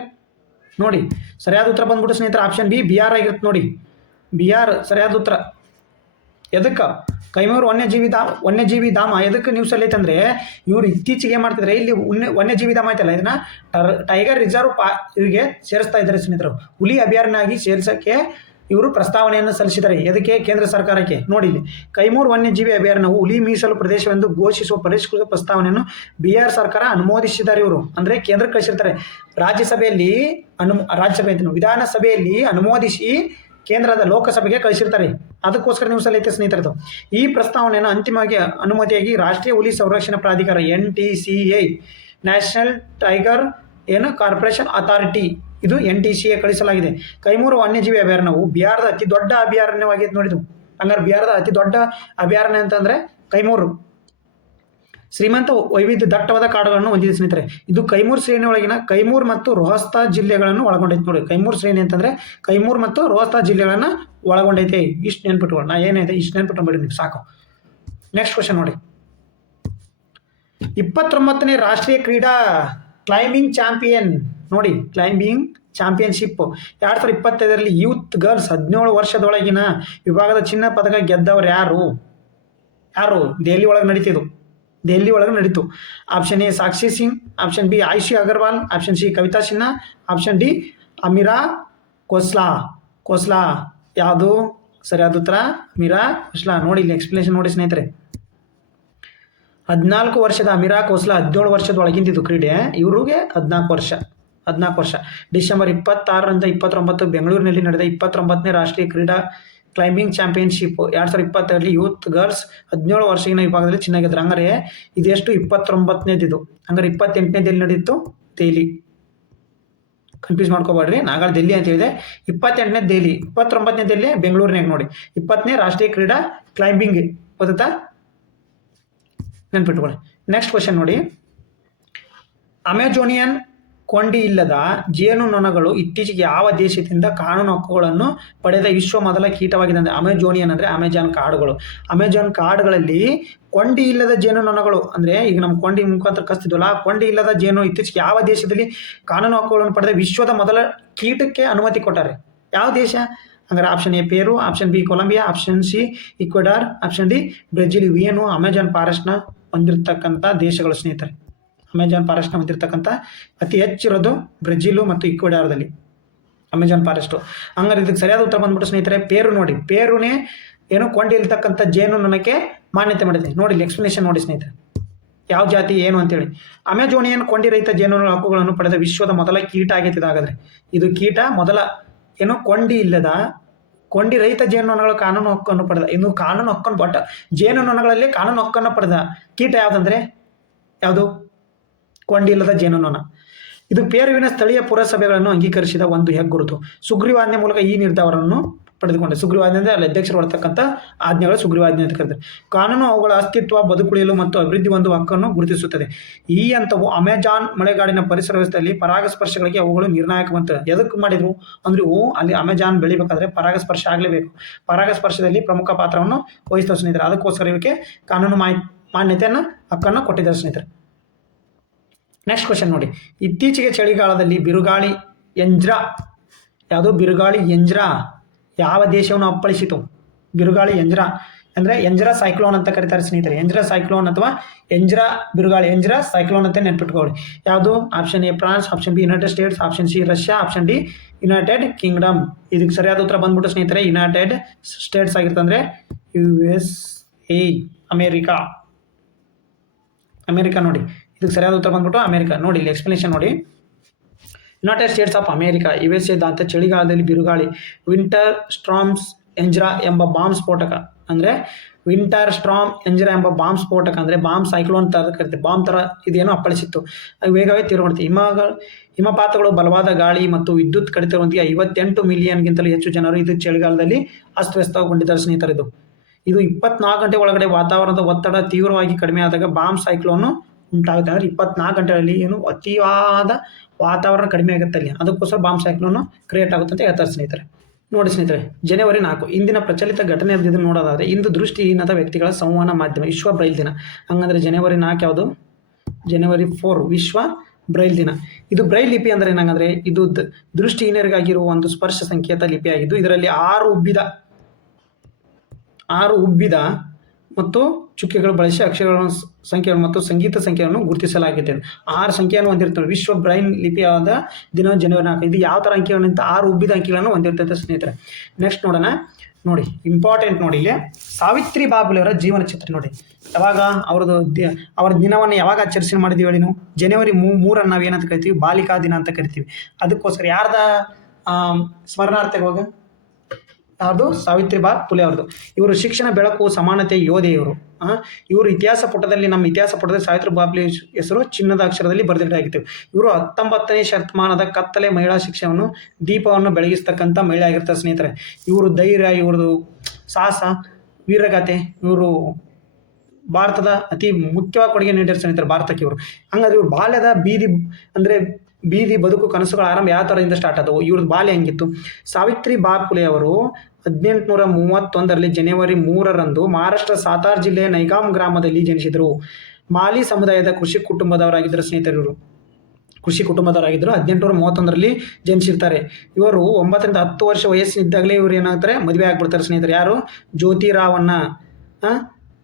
ನೋಡಿ ಸರಿಯಾದ ಉತ್ತರ ಬಂದ್ಬಿಟ್ಟು ಸ್ನೇಹಿತರೆ ಆಪ್ಷನ್ ಬಿ ಬಿಹಾರ್ ಆಗಿರುತ್ತೆ. ನೋಡಿ ಬಿಹಾರ್ ಸರಿಯಾದ ಉತ್ತರ. ಎದಕ್ಕೆ ಕೈಮೂರು ವನ್ಯಜೀವಿ ಧಾಮ ಎದಕ್ಕೆ ನ್ಯೂಸಲ್ಲಿ ಐತಂದರೆ, ಇವರು ಇತ್ತೀಚೆಗೆ ಏನು ಮಾಡ್ತಿದ್ದಾರೆ, ಇಲ್ಲಿ ವನ್ಯಜೀವಿ ಧಾಮ ಐತಲ್ಲ ಇದನ್ನ ಟೈಗರ್ ರಿಸರ್ವ್ ಇವರಿಗೆ ಸೇರಿಸ್ತಾ ಇದ್ದಾರೆ ಸ್ನೇಹಿತರು. ಹುಲಿ ಅಭಯಾರಣ್ಯ ಆಗಿ ಸೇರಿಸೋಕ್ಕೆ ಇವರು ಪ್ರಸ್ತಾವನೆಯನ್ನು ಸಲ್ಲಿಸಿದ್ದಾರೆ. ಎದಕ್ಕೆ? ಕೇಂದ್ರ ಸರ್ಕಾರಕ್ಕೆ. ನೋಡಿ ಇಲ್ಲಿ ಕೈಮೂರು ವನ್ಯಜೀವಿ ಅಭಯಾರಣ್ಯವು ಹುಲಿ ಮೀಸಲು ಪ್ರದೇಶವೆಂದು ಘೋಷಿಸುವ ಪರಿಷ್ಕೃತ ಪ್ರಸ್ತಾವನೆಯನ್ನು ಬಿಹಾರ್ ಸರ್ಕಾರ ಅನುಮೋದಿಸಿದ್ದಾರೆ. ಇವರು ಅಂದರೆ ಕೇಂದ್ರಕ್ಕೆ ಕಳಿಸಿರ್ತಾರೆ. ರಾಜ್ಯಸಭೆಯಲ್ಲಿ ವಿಧಾನಸಭೆಯಲ್ಲಿ ಅನುಮೋದಿಸಿ ಕೇಂದ್ರದ ಲೋಕಸಭೆಗೆ ಕಳಿಸಿರ್ತಾರೆ. ಅದಕ್ಕೋಸ್ಕರ ನ್ಯೂಸಲ್ಲಿ ಐತೆ ಸ್ನೇಹಿತರದು. ಈ ಪ್ರಸ್ತಾವನೆಯನ್ನು ಅಂತಿಮವಾಗಿ ಅನುಮತಿಯಾಗಿ ರಾಷ್ಟ್ರೀಯ ಹುಲಿ ಸಂರಕ್ಷಣಾ ಪ್ರಾಧಿಕಾರ NTCA national tiger corporation authority ಇದು NTCA ಕಳಿಸಲಾಗಿದೆ. ಕೈಮೂರು ವನ್ಯಜೀವಿ ಅಭಯಾರಣ್ಯವು ಬಿಹಾರದ ಅತಿ ದೊಡ್ಡ ಅಭಯಾರಣ್ಯವಾಗಿದೆ. ನೋಡಿದು ಹಂಗಾರೆ ಬಿಹಾರದ ಅತಿ ದೊಡ್ಡ ಅಭಯಾರಣ್ಯ ಅಂತಂದರೆ ಕೈಮೂರು. ಶ್ರೀಮಂತ ವೈವಿಧ್ಯ ದಟ್ಟವಾದ ಕಾಡುಗಳನ್ನು ಹೊಂದಿದೆ ಸ್ನೇಹಿತರೆ. ಇದು ಕೈಮೂರು ಶ್ರೇಣಿ ಒಳಗಿನ ಕೈಮೂರು ಮತ್ತು ರೋಹಸ್ತಾ ಜಿಲ್ಲೆಗಳನ್ನು ಒಳಗೊಂಡೈತೆ. ನೋಡಿ ಕೈಮೂರು ಶ್ರೇಣಿ ಅಂತಂದರೆ ಕೈಮೂರು ಮತ್ತು ರೋಹಸ್ತಾ ಜಿಲ್ಲೆಗಳನ್ನು ಒಳಗೊಂಡೈತೆ. ಇಷ್ಟು ನೆನ್ಪಿಟ್ಕೊಳ್ಳಿ. ನಾ ಏನಿದೆ ಇಷ್ಟು ನೆನ್ಪಿಟ್ಕೊಂಡ್ಬಿಡಿ ನೀವು ಸಾಕು. ನೆಕ್ಸ್ಟ್ ಕ್ವಶನ್ ನೋಡಿ, 29ನೇ ರಾಷ್ಟ್ರೀಯ ಕ್ರೀಡಾ ಕ್ಲೈಂಬಿಂಗ್ ಚಾಂಪಿಯನ್. ನೋಡಿ ಕ್ಲೈಂಬಿಂಗ್ ಚಾಂಪಿಯನ್ಶಿಪ್ 2025 ಯೂತ್ ಗರ್ಲ್ಸ್ 17 ವರ್ಷದೊಳಗಿನ ವಿಭಾಗದ ಚಿನ್ನ ಪದಕ ಗೆದ್ದವರು ಯಾರು? ದೆಹಲಿ ಒಳಗೆ ನಡೀತು. Option A Sakshi Singh, option B Ayushi Agarwal, option C Kavita Sinha, option D Amira Khosla. ಯಾವುದು ಸರಿಯಾದ ಉತ್ತರ? ಅಮೀರಾ ಖೋಸ್ಲಾ. ನೋಡಿ ಇಲ್ಲಿ ಎಕ್ಸ್ಪ್ಲನೇಷನ್ ನೋಡಿ ಸ್ನೇಹಿತರೆ. 14 ವರ್ಷದ ಅಮೀರಾ ಖೋಸ್ಲಾ 17 ವರ್ಷದ ಒಳಗಿಂದಿದ್ದು ಕ್ರೀಡೆ. ಇವ್ರಿಗೆ 14 ವರ್ಷ. ಡಿಸೆಂಬರ್ 26-29 ಬೆಂಗಳೂರಿನಲ್ಲಿ ನಡೆದ 29ನೇ ರಾಷ್ಟ್ರೀಯ ಕ್ರೀಡಾ ಕ್ಲೈಂಬಿಂಗ್ ಚಾಂಪಿಯನ್ಶಿಪ್ 2022 ಯೂತ್ ಗರ್ಲ್ಸ್ 17 ವರ್ಷಗಿನ ವಿಭಾಗದಲ್ಲಿ ಚಿನ್ನ ಗೆದ್ರು. ಹಂಗಾರೆ ಇದೆಷ್ಟು 29ನೇದಿದು. ಹಂಗಾರೆ 28ನೇದಲ್ಲಿ ನಡೀತು ದೆಹಲಿ. ಕನ್ಫ್ಯೂಸ್ ಮಾಡ್ಕೋಬೇಡ್ರಿ, ನಾಳೆ ದೆಹಲಿ ಅಂತ ಹೇಳಿದೆ. 28ನೇ ದೆಹಲಿ, 29ನೇ ದೆಹಲಿ ಬೆಂಗಳೂರಿನಾಗ. ನೋಡಿ 20ನೇ ರಾಷ್ಟ್ರೀಯ ಕ್ರೀಡಾ ಕ್ಲೈಂಬಿಂಗ್ ಗೊತ್ತಾ? ನೆನ್ಪಿಟ್ಕೊಳ್ಳಿ. ನೆಕ್ಸ್ಟ್ ಕ್ವಶನ್ ನೋಡಿ, ಅಮೆಜೋನಿಯನ್ ಕೊಂಡಿ ಇಲ್ಲದ ಜೇನುನೊಣಗಳು ಇತ್ತೀಚೆಗೆ ಯಾವ ದೇಶದಿಂದ ಕಾನೂನು ಹಕ್ಕುಗಳನ್ನು ಪಡೆದ ವಿಶ್ವ ಮೊದಲ ಕೀಟವಾಗಿದೆ? ಅಂದರೆ ಅಮೆಜೋನಿಯನ್ ಅಂದರೆ ಅಮೆಜಾನ್ ಕಾಡುಗಳು. ಅಮೆಜಾನ್ ಕಾಡುಗಳಲ್ಲಿ ಕೊಂಡಿ ಇಲ್ಲದ ಜೇನುನೊಣಗಳು ಅಂದರೆ ಈಗ ನಮ್ಮ ಕೊಂಡಿ ಮುಖಾಂತರ ಕಸ್ತಿದ್ವಲ್ಲ, ಕೊಂಡಿ ಇಲ್ಲದ ಜೇನು ಇತ್ತೀಚೆಗೆ ಯಾವ ದೇಶದಲ್ಲಿ ಕಾನೂನು ಹಕ್ಕುಗಳನ್ನು ಪಡೆದ ವಿಶ್ವದ ಮೊದಲ ಕೀಟಕ್ಕೆ ಅನುಮತಿ ಕೊಟ್ಟಾರೆ? ಯಾವ ದೇಶ? ಹಂಗಾರೆ option A Peru, option B Colombia, option C Ecuador, option D Brazil. ಇವೇನು ಅಮೆಜಾನ್ ಫಾರೆಸ್ಟ್ನ ಹೊಂದಿರತಕ್ಕಂಥ ದೇಶಗಳು ಸ್ನೇಹಿತರೆ. ಅಮೆಜಾನ್ ಫಾರೆಸ್ಟ್ನ ಹೊಂದಿರತಕ್ಕಂಥ ಅತಿ ಹೆಚ್ಚಿರೋದು ಬ್ರೆಜಿಲು ಮತ್ತು ಇಕ್ವೆಡಾರ್ದಲ್ಲಿ ಅಮೆಜಾನ್ ಫಾರೆಸ್ಟು. ಹಂಗಾರೆ ಇದಕ್ಕೆ ಸರಿಯಾದ ಉತ್ತರ ಬಂದ್ಬಿಟ್ಟು ಸ್ನೇಹಿತರೆ ಪೇರು. ನೋಡಿ ಪೇರುನೇ ಕೊಂಡಿರ್ತಕ್ಕಂಥ ಜೇನುನೊಣಕ್ಕೆ ಮಾನ್ಯತೆ ಮಾಡಿದೆ. ನೋಡಿ ಇಲ್ಲಿ ಎಕ್ಸ್ಪ್ಲನೇಷನ್ ನೋಡಿ ಸ್ನೇಹಿತರೆ, ಯಾವ ಜಾತಿ ಏನು ಅಂತೇಳಿ. ಅಮೆಜೋನಿಯನ್ ಕೊಂಡಿ ರಹಿತ ಜೇನುನೊಣ ಹಕ್ಕುಗಳನ್ನು ಪಡೆದ ವಿಶ್ವದ ಮೊದಲ ಕೀಟ ಆಗೈತೆ. ಇದಾಗಾದ್ರೆ ಇದು ಕೀಟ ಮೊದಲ ಕೊಂಡಿ ರಹಿತ ಜೇನುನೊಣಗಳ ಕಾನೂನು ಹಕ್ಕನ್ನು ಪಡೆದ. ಇನ್ನು ಕಾನೂನು ಹಕ್ಕನ್ನು ಬಟ್ ಜೇನುನೊಣಗಳಲ್ಲಿ ಕಾನೂನು ಹಕ್ಕನ್ನು ಪಡೆದ ಕೀಟ ಯಾವುದಂದ್ರೆ ಯಾವುದು? ಕೊಂಡಿ ಇಲ್ಲದ ಜೇನುನೊಣ. ಇದು ಪೇರುವಿನ ಸ್ಥಳೀಯ ಪುರಸಭೆಗಳನ್ನು ಅಂಗೀಕರಿಸಿದ ಒಂದು ಹೆಗ್ಗುರುತು. ಸುಗ್ರೀವಾಜ್ಞೆ ಮೂಲಕ ಈ ನಿರ್ಧಾರವನ್ನು ಪಡೆದುಕೊಂಡೆ. ಸುಗ್ರೀವಾಜ್ಞೆ ಅಂದರೆ ಅಲ್ಲಿ ಅಧ್ಯಕ್ಷರು ಹೊರತಕ್ಕಂಥ ಆಜ್ಞೆಗಳು ಸುಗ್ರೀವಾಜ್ಞೆ ಅಂತ ಕರೀತಾರೆ. ಕಾನೂನು ಅವುಗಳ ಅಸ್ತಿತ್ವ, ಬದುಕುಳಿಯಲು ಮತ್ತು ಅಭಿವೃದ್ಧಿ ಒಂದು ಹಕ್ಕನ್ನು ಗುರುತಿಸುತ್ತದೆ. ಈ ಹಂತವು ಅಮೆಜಾನ್ ಮಳೆಗಾಡಿನ ಪರಿಸರ ವ್ಯವಸ್ಥೆಯಲ್ಲಿ ಪರಾಗಸ್ಪರ್ಶಗಳಿಗೆ ಅವುಗಳು ನಿರ್ಣಾಯಕವಂತ. ಎದಕ್ಕೆ ಮಾಡಿದ್ರು ಅಂದ್ರೆ ಇವು ಅಲ್ಲಿ ಅಮೆಜಾನ್ ಬೆಳಿಬೇಕಾದ್ರೆ ಪರಾಗಸ್ಪರ್ಶ ಆಗಲೇಬೇಕು. ಪರಾಗಸ್ಪರ್ಶದಲ್ಲಿ ಪ್ರಮುಖ ಪಾತ್ರವನ್ನು ವಹಿಸ್ತಾರೆ ಸ್ನೇಹಿತರೆ. ಅದಕ್ಕೋಸ್ಕರ ಇವಕ್ಕೆ ಕಾನೂನು ಮಾನ್ಯತೆಯನ್ನು ಹಕ್ಕನ್ನು ಕೊಟ್ಟಿದ್ದಾರೆ ಸ್ನೇಹಿತರೆ. ನೆಕ್ಸ್ಟ್ ಕ್ವಶನ್ ನೋಡಿ, ಇತ್ತೀಚೆಗೆ ಚಳಿಗಾಲದಲ್ಲಿ ಬಿರುಗಾಳಿ ಎಂಜ್ರಾ, ಯಾವುದು ಬಿರುಗಾಳಿ ಎಂಜ್ರಾ ಯಾವ ದೇಶವನ್ನು ಅಪ್ಪಳಿಸಿತು? ಬಿರುಗಾಳಿ ಎಂಜ್ರಾ ಅಂದರೆ ಎಂಜ್ರಾ ಸೈಕ್ಲೋನ್ ಅಂತ ಕರೀತಾರೆ ಸ್ನೇಹಿತರೆ. ಎಂಜ್ರಾ ಸೈಕ್ಲೋನ್ ಅಥವಾ ಎಂಜ್ರಾ ಬಿರುಗಾಳಿ, ಎಂಜ್ರಾ ಸೈಕ್ಲೋನ್ ಅಂತ ನೆನ್ಪಿಟ್ಕೊಳ್ಳಿ. ಯಾವುದು? Option A France, option be united States, option C Russia, option D United Kingdom. ಇದಕ್ಕೆ ಸರಿಯಾದ ಉತ್ತರ ಬಂದ್ಬಿಟ್ಟು ಸ್ನೇಹಿತರೆ ಯುನೈಟೆಡ್ ಸ್ಟೇಟ್ಸ್ ಆಗಿರುತ್ತೆ. ಅಂದರೆ USA ಅಮೇರಿಕಾ. ನೋಡಿ ಇದಕ್ಕೆ ಸರಿಯಾದ ಉತ್ತರ ಬಂದ್ಬಿಟ್ಟು ಅಮೇರಿಕಾ. ನೋಡಿ ಇಲ್ಲಿ ಎಕ್ಸ್ಪ್ಲನೇಷನ್ ನೋಡಿ. United States of America USA ದಾಂತ ಚಳಿಗಾಲದಲ್ಲಿ ಬಿರುಗಾಳಿ ವಿಂಟರ್ ಸ್ಟ್ರಾಮ್ಸ್ ಎಂಜ್ರಾ ಎಂಬ ಬಾಂಬ್ ಸ್ಫೋಟಕ, ಅಂದರೆ ವಿಂಟರ್ ಸ್ಟ್ರಾಮ್ ಎಂಜ್ರಾ ಎಂಬ ಬಾಂಬ್ ಸ್ಫೋಟಕ ಅಂದರೆ ಬಾಂಬ್ ಸೈಕ್ಲೋನ್ ಥರ ಕರಿತೀವಿ. ಬಾಂಬ್ ಥರ ಇದೇನೋ ಅಪ್ಪಳಿಸಿತ್ತು. ವೇಗವಾಗಿ ತೀವ್ರಗೊಳ್ಳುತ್ತೆ. ಹಿಮಪಾತಗಳು, ಬಲವಾದ ಗಾಳಿ ಮತ್ತು ವಿದ್ಯುತ್ ಕಡಿತದೊಂದಿಗೆ 58 ಮಿಲಿಯನ್ಗಿಂತಲೂ ಹೆಚ್ಚು ಜನರು ಇದು ಚಳಿಗಾಲದಲ್ಲಿ ಅಸ್ತವ್ಯಸ್ತಗೊಂಡಿದ್ದಾರೆ ಸ್ನೇಹಿತರೆ. ಇದು 24 ಗಂಟೆ ಒಳಗಡೆ ವಾತಾವರಣದ ಒತ್ತಡ ತೀವ್ರವಾಗಿ ಕಡಿಮೆ ಆದಾಗ ಬಾಂಬ್ ಸೈಕ್ಲೋನು ಉಂಟಾಗುತ್ತೆ. ಅಂದರೆ 24 ಗಂಟೆಗಳಲ್ಲಿ ಏನು ಅತಿಯಾದ ವಾತಾವರಣ ಕಡಿಮೆ ಆಗುತ್ತೆ ಅಲ್ಲಿ, ಅದಕ್ಕೋಸ್ಕರ ಬಾಂಬ್ ಸೈಕ್ಲೋನು ಕ್ರಿಯೇಟ್ ಆಗುತ್ತೆ ಅಂತ ಹೇಳ್ತಾರೆ ಸ್ನೇಹಿತರೆ. ನೋಡಿ ಸ್ನೇಹಿತರೆ, ಜನವರಿ 4 ಇಂದಿನ ಪ್ರಚಲಿತ ಘಟನೆ ಇದನ್ನು ನೋಡೋದಾದರೆ ಇಂದು ದೃಷ್ಟಿಹೀನದ ವ್ಯಕ್ತಿಗಳ ಸಂವಹನ ಮಾಧ್ಯಮ ವಿಶ್ವ ಬ್ರೈಲ್ ದಿನ. ಹಂಗಂದ್ರೆ ಜನವರಿ 4 ಯಾವುದು? ಜನವರಿ 4 ವಿಶ್ವ ಬ್ರೈಲ್ ದಿನ. ಇದು ಬ್ರೈಲ್ ಲಿಪಿ ಅಂದರೆ ಏನಂದ್ರೆ ಇದು ದೃಷ್ಟಿಹೀನರಿಗಾಗಿರುವ ಒಂದು ಸ್ಪರ್ಶ ಸಂಕೇತ ಲಿಪಿಯಾಗಿದ್ದು ಇದರಲ್ಲಿ 6 ಉಬ್ಬಿದ ಮತ್ತು ಚುಕ್ಕೆಗಳು ಬಳಸಿ ಅಕ್ಷರಗಳನ್ನು, ಸಂಖ್ಯೆಗಳು ಮತ್ತು ಸಂಗೀತ ಸಂಖ್ಯೆಯನ್ನು ಗುರುತಿಸಲಾಗಿದೆ. 6 ಸಂಖ್ಯೆಯನ್ನು ಹೊಂದಿರ್ತವೆ. ವಿಶ್ವ ಬ್ರೈಲ್ ಲಿಪಿಯಾದ ದಿನ ಜನವರಿ 4. ಇದು ಯಾವ ಥರ ಅಂಕಿಗಳಂತ 6 ಉಬ್ಬಿದ ಅಂಕಿಗಳನ್ನು ಹೊಂದಿರ್ತೈತೆ ಸ್ನೇಹಿತರೆ. ನೆಕ್ಸ್ಟ್ ನೋಡೋಣ. ನೋಡಿ ಇಂಪಾರ್ಟೆಂಟ್ ನೋಡಿ, ಇಲ್ಲಿ ಸಾವಿತ್ರಿ ಬಾಪುಲೆ ಅವರ ಜೀವನ ಚಿತ್ರ ನೋಡಿ. ಯಾವಾಗ ಅವರ ದಿನವನ್ನು ಯಾವಾಗ ಆಚರಿಸಿ ಮಾಡಿದ್ದೀವಿ ಹೇಳಿ ನಾವು? ಜನವರಿ 3 ನಾವೇನಂತ ಕರಿತೀವಿ? ಬಾಲಿಕಾ ದಿನ ಅಂತ ಕರಿತೀವಿ. ಅದಕ್ಕೋಸ್ಕರ ಯಾರ್ದ ಸ್ಮರಣಾರ್ಥವಾಗಿ ಯಾವುದು? ಸಾವಿತ್ರಿಬಾ ಫುಲೆ ಅವ್ರದ್ದು. ಇವರು ಶಿಕ್ಷಣ, ಬೆಳಕು, ಸಮಾನತೆ ಯೋಧೆ ಇವರು. ಇವರು ಇತಿಹಾಸ ಪುಟದಲ್ಲಿ, ನಮ್ಮ ಇತಿಹಾಸ ಪುಟದಲ್ಲಿ ಸಾವಿತ್ರಿಬಾ ಫುಲೆ ಹೆಸರು ಚಿನ್ನದ ಅಕ್ಷರದಲ್ಲಿ ಬರೆದಿಟ್ಟಾಗಿತ್ತು. ಇವರು 19ನೇ ಶತಮಾನದ ಕತ್ತಲೆ ಮಹಿಳಾ ಶಿಕ್ಷಣವನ್ನು, ದೀಪವನ್ನು ಬೆಳಗಿಸ್ತಕ್ಕಂಥ ಮಹಿಳೆ ಆಗಿರ್ತಾರೆ ಸ್ನೇಹಿತರೆ. ಇವರು ಧೈರ್ಯ, ಇವ್ರದ್ದು ಸಾಹಸ, ವೀರಗಾಥೆ, ಇವರು ಭಾರತದ ಅತಿ ಮುಖ್ಯವಾಗಿ ಕೊಡುಗೆ ನೀಡಿರ್ತಾರೆ ಸ್ನೇಹಿತರೆ ಭಾರತಕ್ಕೆ ಇವರು. ಹಂಗಾದ್ರೆ ಇವರು ಬಾಲ್ಯದ ಬೀದಿ ಬದುಕು ಕನಸುಗಳ ಆರಂಭ ಯಾವ ಥರದಿಂದ ಸ್ಟಾರ್ಟ್ ಆದವು? ಇವ್ರದ್ದು ಬಾಲ್ಯ ಹೆಂಗಿತ್ತು? ಸಾವಿತ್ರಿಬಾ ಫುಲೆ ಅವರು 1831ರಲ್ಲಿ ಜನವರಿ 3ರಂದು ಮಹಾರಾಷ್ಟ್ರ ಸಾತಾರ್ ಜಿಲ್ಲೆಯ ನೈಗಾಮ್ ಗ್ರಾಮದಲ್ಲಿ ಜನಿಸಿದರು. ಮಾಲಿ ಸಮುದಾಯದ ಕೃಷಿ ಕುಟುಂಬದವರಾಗಿದ್ದರು ಸ್ನೇಹಿತರು. ಇವರು ಕೃಷಿ ಕುಟುಂಬದವರಾಗಿದ್ದರು. 1831ರಲ್ಲಿ ಜನಿಸಿರ್ತಾರೆ. ಇವರು 9 ರಿಂದ 10 ವರ್ಷ ವಯಸ್ಸಿನಿದ್ದಾಗಲೇ ಇವರು ಏನಾಗ್ತಾರೆ? ಮದುವೆ ಆಗ್ಬಿಡ್ತಾರೆ ಸ್ನೇಹಿತರೆ. ಯಾರು? ಜ್ಯೋತಿರಾವನ್ನ.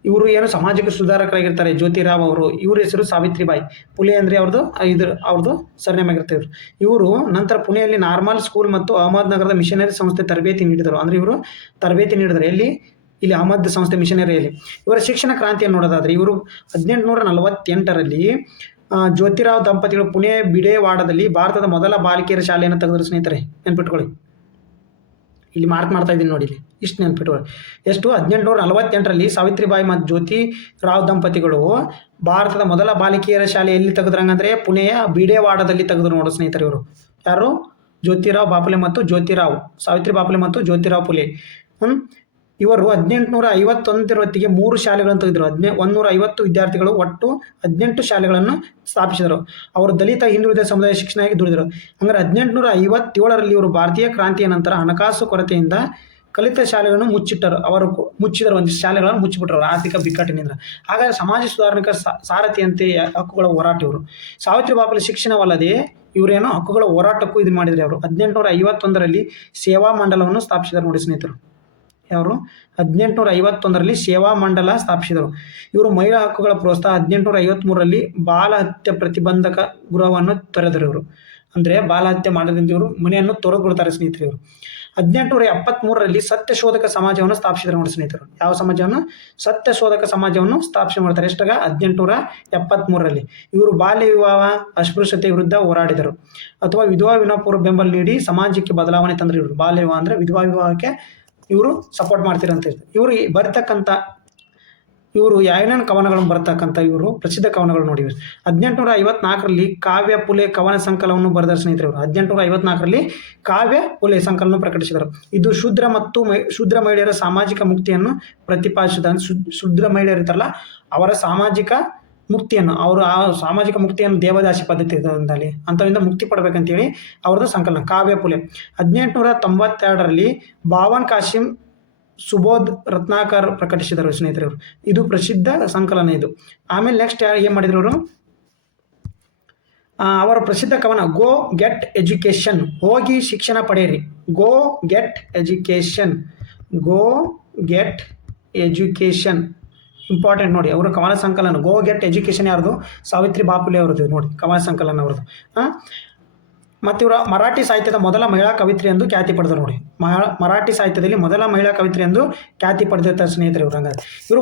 ಇವರು ಏನು ಸಾಮಾಜಿಕ ಸುಧಾರಕರಾಗಿರ್ತಾರೆ ಜ್ಯೋತಿರಾವ್ ಅವರು. ಇವ್ರ ಹೆಸರು ಸಾವಿತ್ರಿಬಾಯಿ ಫುಲೆ ಅಂದರೆ ಅವ್ರದ್ದು ಸರ್ನೇಮ್ ಆಗಿರ್ತಾರೆ. ಇವರು ನಂತರ ಪುಣೆಯಲ್ಲಿ ನಾರ್ಮಲ್ ಸ್ಕೂಲ್ ಮತ್ತು ಅಹಮದ್ನಗರದ ಮಿಷನರಿ ಸಂಸ್ಥೆ ತರಬೇತಿ ನೀಡಿದರು. ಅಂದರೆ ಇವರು ತರಬೇತಿ ನೀಡಿದ್ದಾರೆ ಇಲ್ಲಿ ಅಹಮದ್ ಸಂಸ್ಥೆ ಮಿಷನರಿಯಲ್ಲಿ. ಇವರ ಶಿಕ್ಷಣ ಕ್ರಾಂತಿಯನ್ನು ನೋಡೋದಾದರೆ ಇವರು 1848ರಲ್ಲಿ ಜ್ಯೋತಿರಾವ್ ದಂಪತಿಗಳು ಪುಣೆ ಬಿಡೇವಾಡದಲ್ಲಿ ಭಾರತದ ಮೊದಲ ಬಾಲಿಕೆಯರ ಶಾಲೆಯನ್ನು ತೆಗೆದರು ಸ್ನೇಹಿತರೆ. ನೆನ್ಪಿಟ್ಕೊಳ್ಳಿ, ಇಲ್ಲಿ ಮಾರ್ಕ್ ಮಾಡ್ತಾ ಇದ್ದೀನಿ ನೋಡಿ, ಇಲ್ಲಿ ಇಷ್ಟು ನೆನ್ಪಿಟ್ಕೊಳ್ಳಿ. ಎಷ್ಟು? 1848ರಲ್ಲಿ ಸಾವಿತ್ರಿಬಾಯಿ ಮತ್ತು ಜ್ಯೋತಿರಾವ್ ದಂಪತಿಗಳು ಭಾರತದ ಮೊದಲ ಬಾಲಿಕೆಯರ ಶಾಲೆ ಎಲ್ಲಿ ತೆಗೆದ್ರಂಗಂದ್ರೆ ಪುಣೆಯ ಬಿಡೇವಾಡದಲ್ಲಿ ತೆಗೆದ್ರು ನೋಡು ಸ್ನೇಹಿತರೆ. ಇವರು ಯಾರು? ಜ್ಯೋತಿರಾವ್ ಬಾಪುಲೆ ಮತ್ತು ಸಾವಿತ್ರಿಬಾ ಫುಲೆ ಮತ್ತು ಜ್ಯೋತಿರಾವ್ ಫುಲೆ. ಇವರು 1851 ಹೊತ್ತಿಗೆ 3 ಶಾಲೆಗಳನ್ನು ತೆಗೆದರು. 150 ವಿದ್ಯಾರ್ಥಿಗಳು, ಒಟ್ಟು 18 ಶಾಲೆಗಳನ್ನು ಸ್ಥಾಪಿಸಿದರು. ಅವರು ದಲಿತ ಹಿಂದುಳಿದ ಸಮುದಾಯ ಶಿಕ್ಷಣವಾಗಿ ದುಡಿದರು. ಹಂಗಾರೆ 1857ರಲ್ಲಿ ಇವರು ಭಾರತೀಯ ಕ್ರಾಂತಿಯ ನಂತರ ಹಣಕಾಸು ಕೊರತೆಯಿಂದ ಕಲಿತ ಶಾಲೆಗಳನ್ನು ಮುಚ್ಚಿದರು. ಒಂದಿಷ್ಟು ಶಾಲೆಗಳನ್ನು ಮುಚ್ಚಿಬಿಟ್ರು ಆರ್ಥಿಕ ಬಿಕ್ಕಟ್ಟಿನಿಂದ. ಹಾಗಾಗಿ ಸಮಾಜ ಸುಧಾರಣೆಕ ಸಾರಥಿಯಂತೆ ಹಕ್ಕುಗಳ ಹೋರಾಟ ಇವರು. ಸಾವಿತ್ರಿಬಾ ಫುಲೆ ಶಿಕ್ಷಣವಲ್ಲದೆ ಇವರೇನೋ ಹಕ್ಕುಗಳ ಹೋರಾಟಕ್ಕೂ ಇದು ಮಾಡಿದರೆ. ಅವರು 1851ರಲ್ಲಿ ಸೇವಾ ಮಂಡಲವನ್ನು ಸ್ಥಾಪಿಸಿದರು ನೋಡಿ ಸ್ನೇಹಿತರು. ಅವರು 1851ರಲ್ಲಿ ಸೇವಾ ಮಂಡಲ ಸ್ಥಾಪಿಸಿದರು. ಇವರು ಮಹಿಳಾ ಹಕ್ಕುಗಳ ಪ್ರೋತ್ಸಾಹ 1853ರಲ್ಲಿ ಬಾಲ ಹತ್ಯೆ ಪ್ರತಿಬಂಧಕ ಗೃಹವನ್ನು ತೊರೆದರು. ಇವರು ಅಂದರೆ ಬಾಲ ಹತ್ಯೆ ಮಾಡದಿಂದ ಇವರು ಮನೆಯನ್ನು ತೊರೆದುಬಿಡ್ತಾರೆ ಸ್ನೇಹಿತರು. ಇವರು 1873ರಲ್ಲಿ ಸತ್ಯಶೋಧಕ ಸಮಾಜವನ್ನು ಸ್ಥಾಪಿಸಿದರು ನೋಡಿ ಸ್ನೇಹಿತರು. ಯಾವ ಸಮಾಜವನ್ನು? ಸತ್ಯಶೋಧಕ ಸಮಾಜವನ್ನು ಸ್ಥಾಪನೆ ಮಾಡ್ತಾರೆ. ಎಷ್ಟಾಗ? 1873ರಲ್ಲಿ. ಇವರು ಬಾಲ್ಯ ವಿವಾಹ, ಅಸ್ಪೃಶ್ಯತೆ ವಿರುದ್ಧ ಹೋರಾಡಿದರು. ಅಥವಾ ವಿಧವಾ ವಿವಾಹ ಬೆಂಬಲ ನೀಡಿ ಸಮಾಜಕ್ಕೆ ಬದಲಾವಣೆ ತಂದರು. ಇವರು ಬಾಲ್ಯ ವಿವಾಹ ಅಂದರೆ ವಿಧವಾ ವಿವಾಹಕ್ಕೆ ಇವರು ಸಪೋರ್ಟ್ ಮಾಡ್ತಿರಂತ. ಇವರು ಬರ್ತಕ್ಕಂಥ ಇವರು ಏನೇನು ಕವನಗಳನ್ನು ಬರ್ತಕ್ಕಂಥ ಇವರು ಪ್ರಸಿದ್ಧ ಕವನಗಳು ನೋಡಿ. 1854ರಲ್ಲಿ ಕಾವ್ಯ ಪುಲೆ ಕವನ ಸಂಕಲನವನ್ನು ಬರೆದ ಸ್ನೇಹಿತರು. 1854ರಲ್ಲಿ ಕಾವ್ಯ ಪುಲೆ ಸಂಕಲನ ಪ್ರಕಟಿಸಿದರು. ಇದು ಶೂದ್ರ ಮಹಿಳೆಯರ ಸಾಮಾಜಿಕ ಮುಕ್ತಿಯನ್ನು ಪ್ರತಿಪಾದಿಸಿದ. ಶೂದ್ರ ಮಹಿಳೆಯರು ಇರ್ತಾರಲ್ಲ ಅವರ ಸಾಮಾಜಿಕ ಮುಕ್ತಿಯನ್ನು, ಅವರು ಆ ಸಾಮಾಜಿಕ ಮುಕ್ತಿಯನ್ನು ದೇವದಾಸಿ ಪದ್ಧತಿ ಅಂಥವಿಂದ ಮುಕ್ತಿ ಪಡಬೇಕಂತೇಳಿ ಅವ್ರದ್ದು ಸಂಕಲನ ಕಾವ್ಯ ಪುಲೆ. 1892ರಲ್ಲಿ ಬಾವನ್ ಕಾಸಿಂ ಸುಬೋಧ್ ರತ್ನಾಕರ್ ಪ್ರಕಟಿಸಿದರು ಸ್ನೇಹಿತರವರು. ಇದು ಪ್ರಸಿದ್ಧ ಸಂಕಲನ ಇದು. ಆಮೇಲೆ ನೆಕ್ಸ್ಟ್ ಏನು ಮಾಡಿದ್ರು ಅವರು, ಅವರ ಪ್ರಸಿದ್ಧ ಕವನ ಗೋ ಗೆಟ್ ಎಜುಕೇಷನ್, ಹೋಗಿ ಶಿಕ್ಷಣ ಪಡೆಯಿರಿ. ಗೋ ಗೆಟ್ ಎಜುಕೇಷನ್, ಗೋ ಗೆಟ್ ಎಜುಕೇಷನ್ ಇಂಪಾರ್ಟೆಂಟ್ ನೋಡಿ. ಅವರ ಕವನ ಸಂಕಲನ ಗೋ ಗೆಟ್ ಎಜುಕೇಷನ್ ಯಾರ್ದು? ಸಾವಿತ್ರಿ ಬಾಪುಲೆ ಅವ್ರದ್ದು ನೋಡಿ ಕವನ ಸಂಕಲನ ಅವ್ರದ್ದು. ಮತ್ತು ಇವರ ಮರಾಠಿ ಸಾಹಿತ್ಯದ ಮೊದಲ ಮಹಿಳಾ ಕವಿತ್ರಿ ಎಂದು ಖ್ಯಾತಿ ಪಡೆದರು ನೋಡಿ. ಮರಾಠಿ ಸಾಹಿತ್ಯದಲ್ಲಿ ಮೊದಲ ಮಹಿಳಾ ಕವಿತ್ರಿ ಎಂದು ಖ್ಯಾತಿ ಪಡೆದಿರ್ತಾರೆ ಸ್ನೇಹಿತರೆ ಇವರು. ಹಂಗಾದ್ರೆ ಇವರ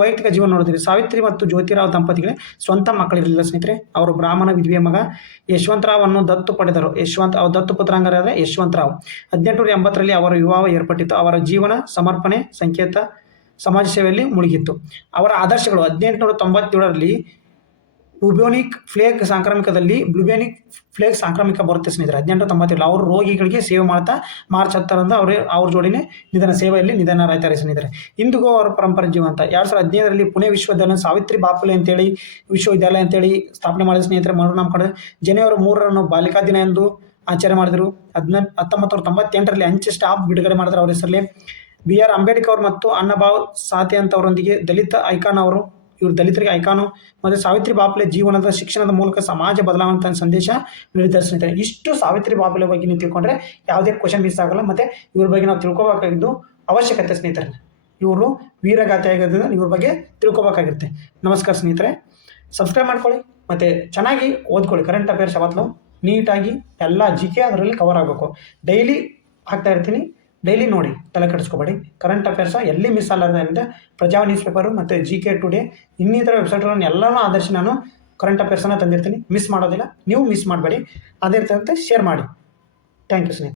ವೈಯಕ್ತಿಕ ಜೀವನ ನೋಡಿದ್ರಿ. ಸಾವಿತ್ರಿ ಮತ್ತು ಜ್ಯೋತಿರಾವ್ ದಂಪತಿಗಳಿಗೆ ಸ್ವಂತ ಮಕ್ಕಳಿರಲಿಲ್ಲ ಸ್ನೇಹಿತರೆ. ಅವರು ಬ್ರಾಹ್ಮಣ ವಿಧವೆಯ ಮಗ ಯಶವಂತರಾವನ್ನು ದತ್ತು ಪಡೆದರು. ಅವ್ರ ದತ್ತು ಪುತ್ರಾಂಗರಾದ ಯಶವಂತರಾವ್. 1880ರಲ್ಲಿ ಅವರ ವಿವಾಹ ಏರ್ಪಟ್ಟಿತ್ತು. ಅವರ ಜೀವನ ಸಮರ್ಪಣೆ, ಸಂಕೇತ, ಸಮಾಜ ಸೇವೆಯಲ್ಲಿ ಮುಳುಗಿತ್ತು. ಅವರ ಆದರ್ಶಗಳು 1897ರಲ್ಲಿ ಬ್ಲೂಬೇನಿಕ್ ಫ್ಲೇಗ್ ಸಾಂಕ್ರಾಮಿಕ ಬರುತ್ತೆ ಸ್ನೇಹಿತರೆ. 1897 ಅವರು ರೋಗಿಗಳಿಗೆ ಸೇವೆ ಮಾಡ್ತಾ ಮಾರ್ಚ್ 10ರಂದು ಅವ್ರ ಜೋಡಿನೇ ಸೇವೆಯಲ್ಲಿ ನಿಧನರಾಯ್ತಾರೆ ಸ್ನೇಹಿತರೆ. ಇಂದಿಗೂ ಅವರ ಪರಂಪರೆ ಜೀವಂತ. 2015ರಲ್ಲಿ ಪುಣೆ ವಿಶ್ವವಿದ್ಯಾಲಯ ಸಾವಿತ್ರಿ ಬಾಪುಲೆ ಅಂತೇಳಿ ವಿಶ್ವವಿದ್ಯಾಲಯ ಅಂತೇಳಿ ಸ್ಥಾಪನೆ ಮಾಡಿದ ಸ್ನೇಹಿತರೆ. ಮರುನಾಮಕರಣ ಜನವರಿ 3ರಂದು ಬಾಲಿಕಾ ದಿನ ಎಂದು ಆಚರಣೆ ಮಾಡಿದರು. 1998ರಲ್ಲಿ ಅಂಚೆ ಸ್ಟಾಂಪ್ ಬಿಡುಗಡೆ ಮಾಡಿದ್ರು ಅವ್ರ ಹೆಸರಲ್ಲಿ. BR ಅಂಬೇಡ್ಕರ್ ಮತ್ತು ಅನ್ನಭಾವ್ ಸಾತೆ ಅಂತವರೊಂದಿಗೆ ದಲಿತ ಐಕಾನ್ ಅವರು. ಇವರು ದಲಿತರಿಗೆ ಐಕಾನು. ಮತ್ತು ಸಾವಿತ್ರಿ ಬಾಪುಲೆ ಜೀವನದ ಶಿಕ್ಷಣದ ಮೂಲಕ ಸಮಾಜ ಬದಲಾವಣೆ ಸಂದೇಶ ನೀಡಿದ್ದಾರೆ ಸ್ನೇಹಿತರೆ. ಇಷ್ಟು ಸಾವಿತ್ರಿ ಬಾಪುಲೆ ಬಗ್ಗೆ ನೀವು ತಿಳ್ಕೊಂಡ್ರೆ ಯಾವುದೇ ಕ್ವಶನ್ ಮಿಸ್ ಆಗಲ್ಲ. ಮತ್ತು ಇವ್ರ ಬಗ್ಗೆ ನಾವು ತಿಳ್ಕೊಬೇಕಾಗಿದ್ದು ಅವಶ್ಯಕತೆ ಸ್ನೇಹಿತರೆ. ಇವರು ವೀರಗಾಥೆ ಆಗಿರೋದ್ರಿಂದ ಇವ್ರ ಬಗ್ಗೆ ತಿಳ್ಕೊಬೇಕಾಗಿರುತ್ತೆ. ನಮಸ್ಕಾರ ಸ್ನೇಹಿತರೆ, ಸಬ್ಸ್ಕ್ರೈಬ್ ಮಾಡ್ಕೊಳ್ಳಿ ಮತ್ತು ಚೆನ್ನಾಗಿ ಓದ್ಕೊಳ್ಳಿ. ಕರೆಂಟ್ ಅಫೇರ್ಸ್ ಯಾವತ್ತೂ ನೀಟಾಗಿ ಎಲ್ಲ GK ಅದರಲ್ಲಿ ಕವರ್ ಆಗಬೇಕು. ಡೈಲಿ ಹಾಕ್ತಾ ಇರ್ತೀನಿ, ಡೈಲಿ ನೋಡಿ, ತಲೆ ಕೆಡಿಸ್ಕೋಬೇಡಿ. ಕರೆಂಟ್ ಅಫೇರ್ಸ ಎಲ್ಲಿ ಮಿಸ್ ಅಲ್ಲದೆ ಪ್ರಜಾ ನ್ಯೂಸ್ ಪೇಪರು ಮತ್ತು GK ಟುಡೇ ಇನ್ನಿತರ ವೆಬ್ಸೈಟ್ಗಳನ್ನು ಎಲ್ಲನೂ ಆಧರಿಸಿ ನಾನು ಕರೆಂಟ್ ಅಫೇರ್ಸನ್ನು ತಂದಿರ್ತೀನಿ. ಮಿಸ್ ಮಾಡೋದಿಲ್ಲ, ನೀವು ಮಿಸ್ ಮಾಡಬೇಡಿ. ಅದೇ ರೀತಿ ಶೇರ್ ಮಾಡಿ. ಥ್ಯಾಂಕ್ ಯು ಸ್ನೇಹಿತರೆ.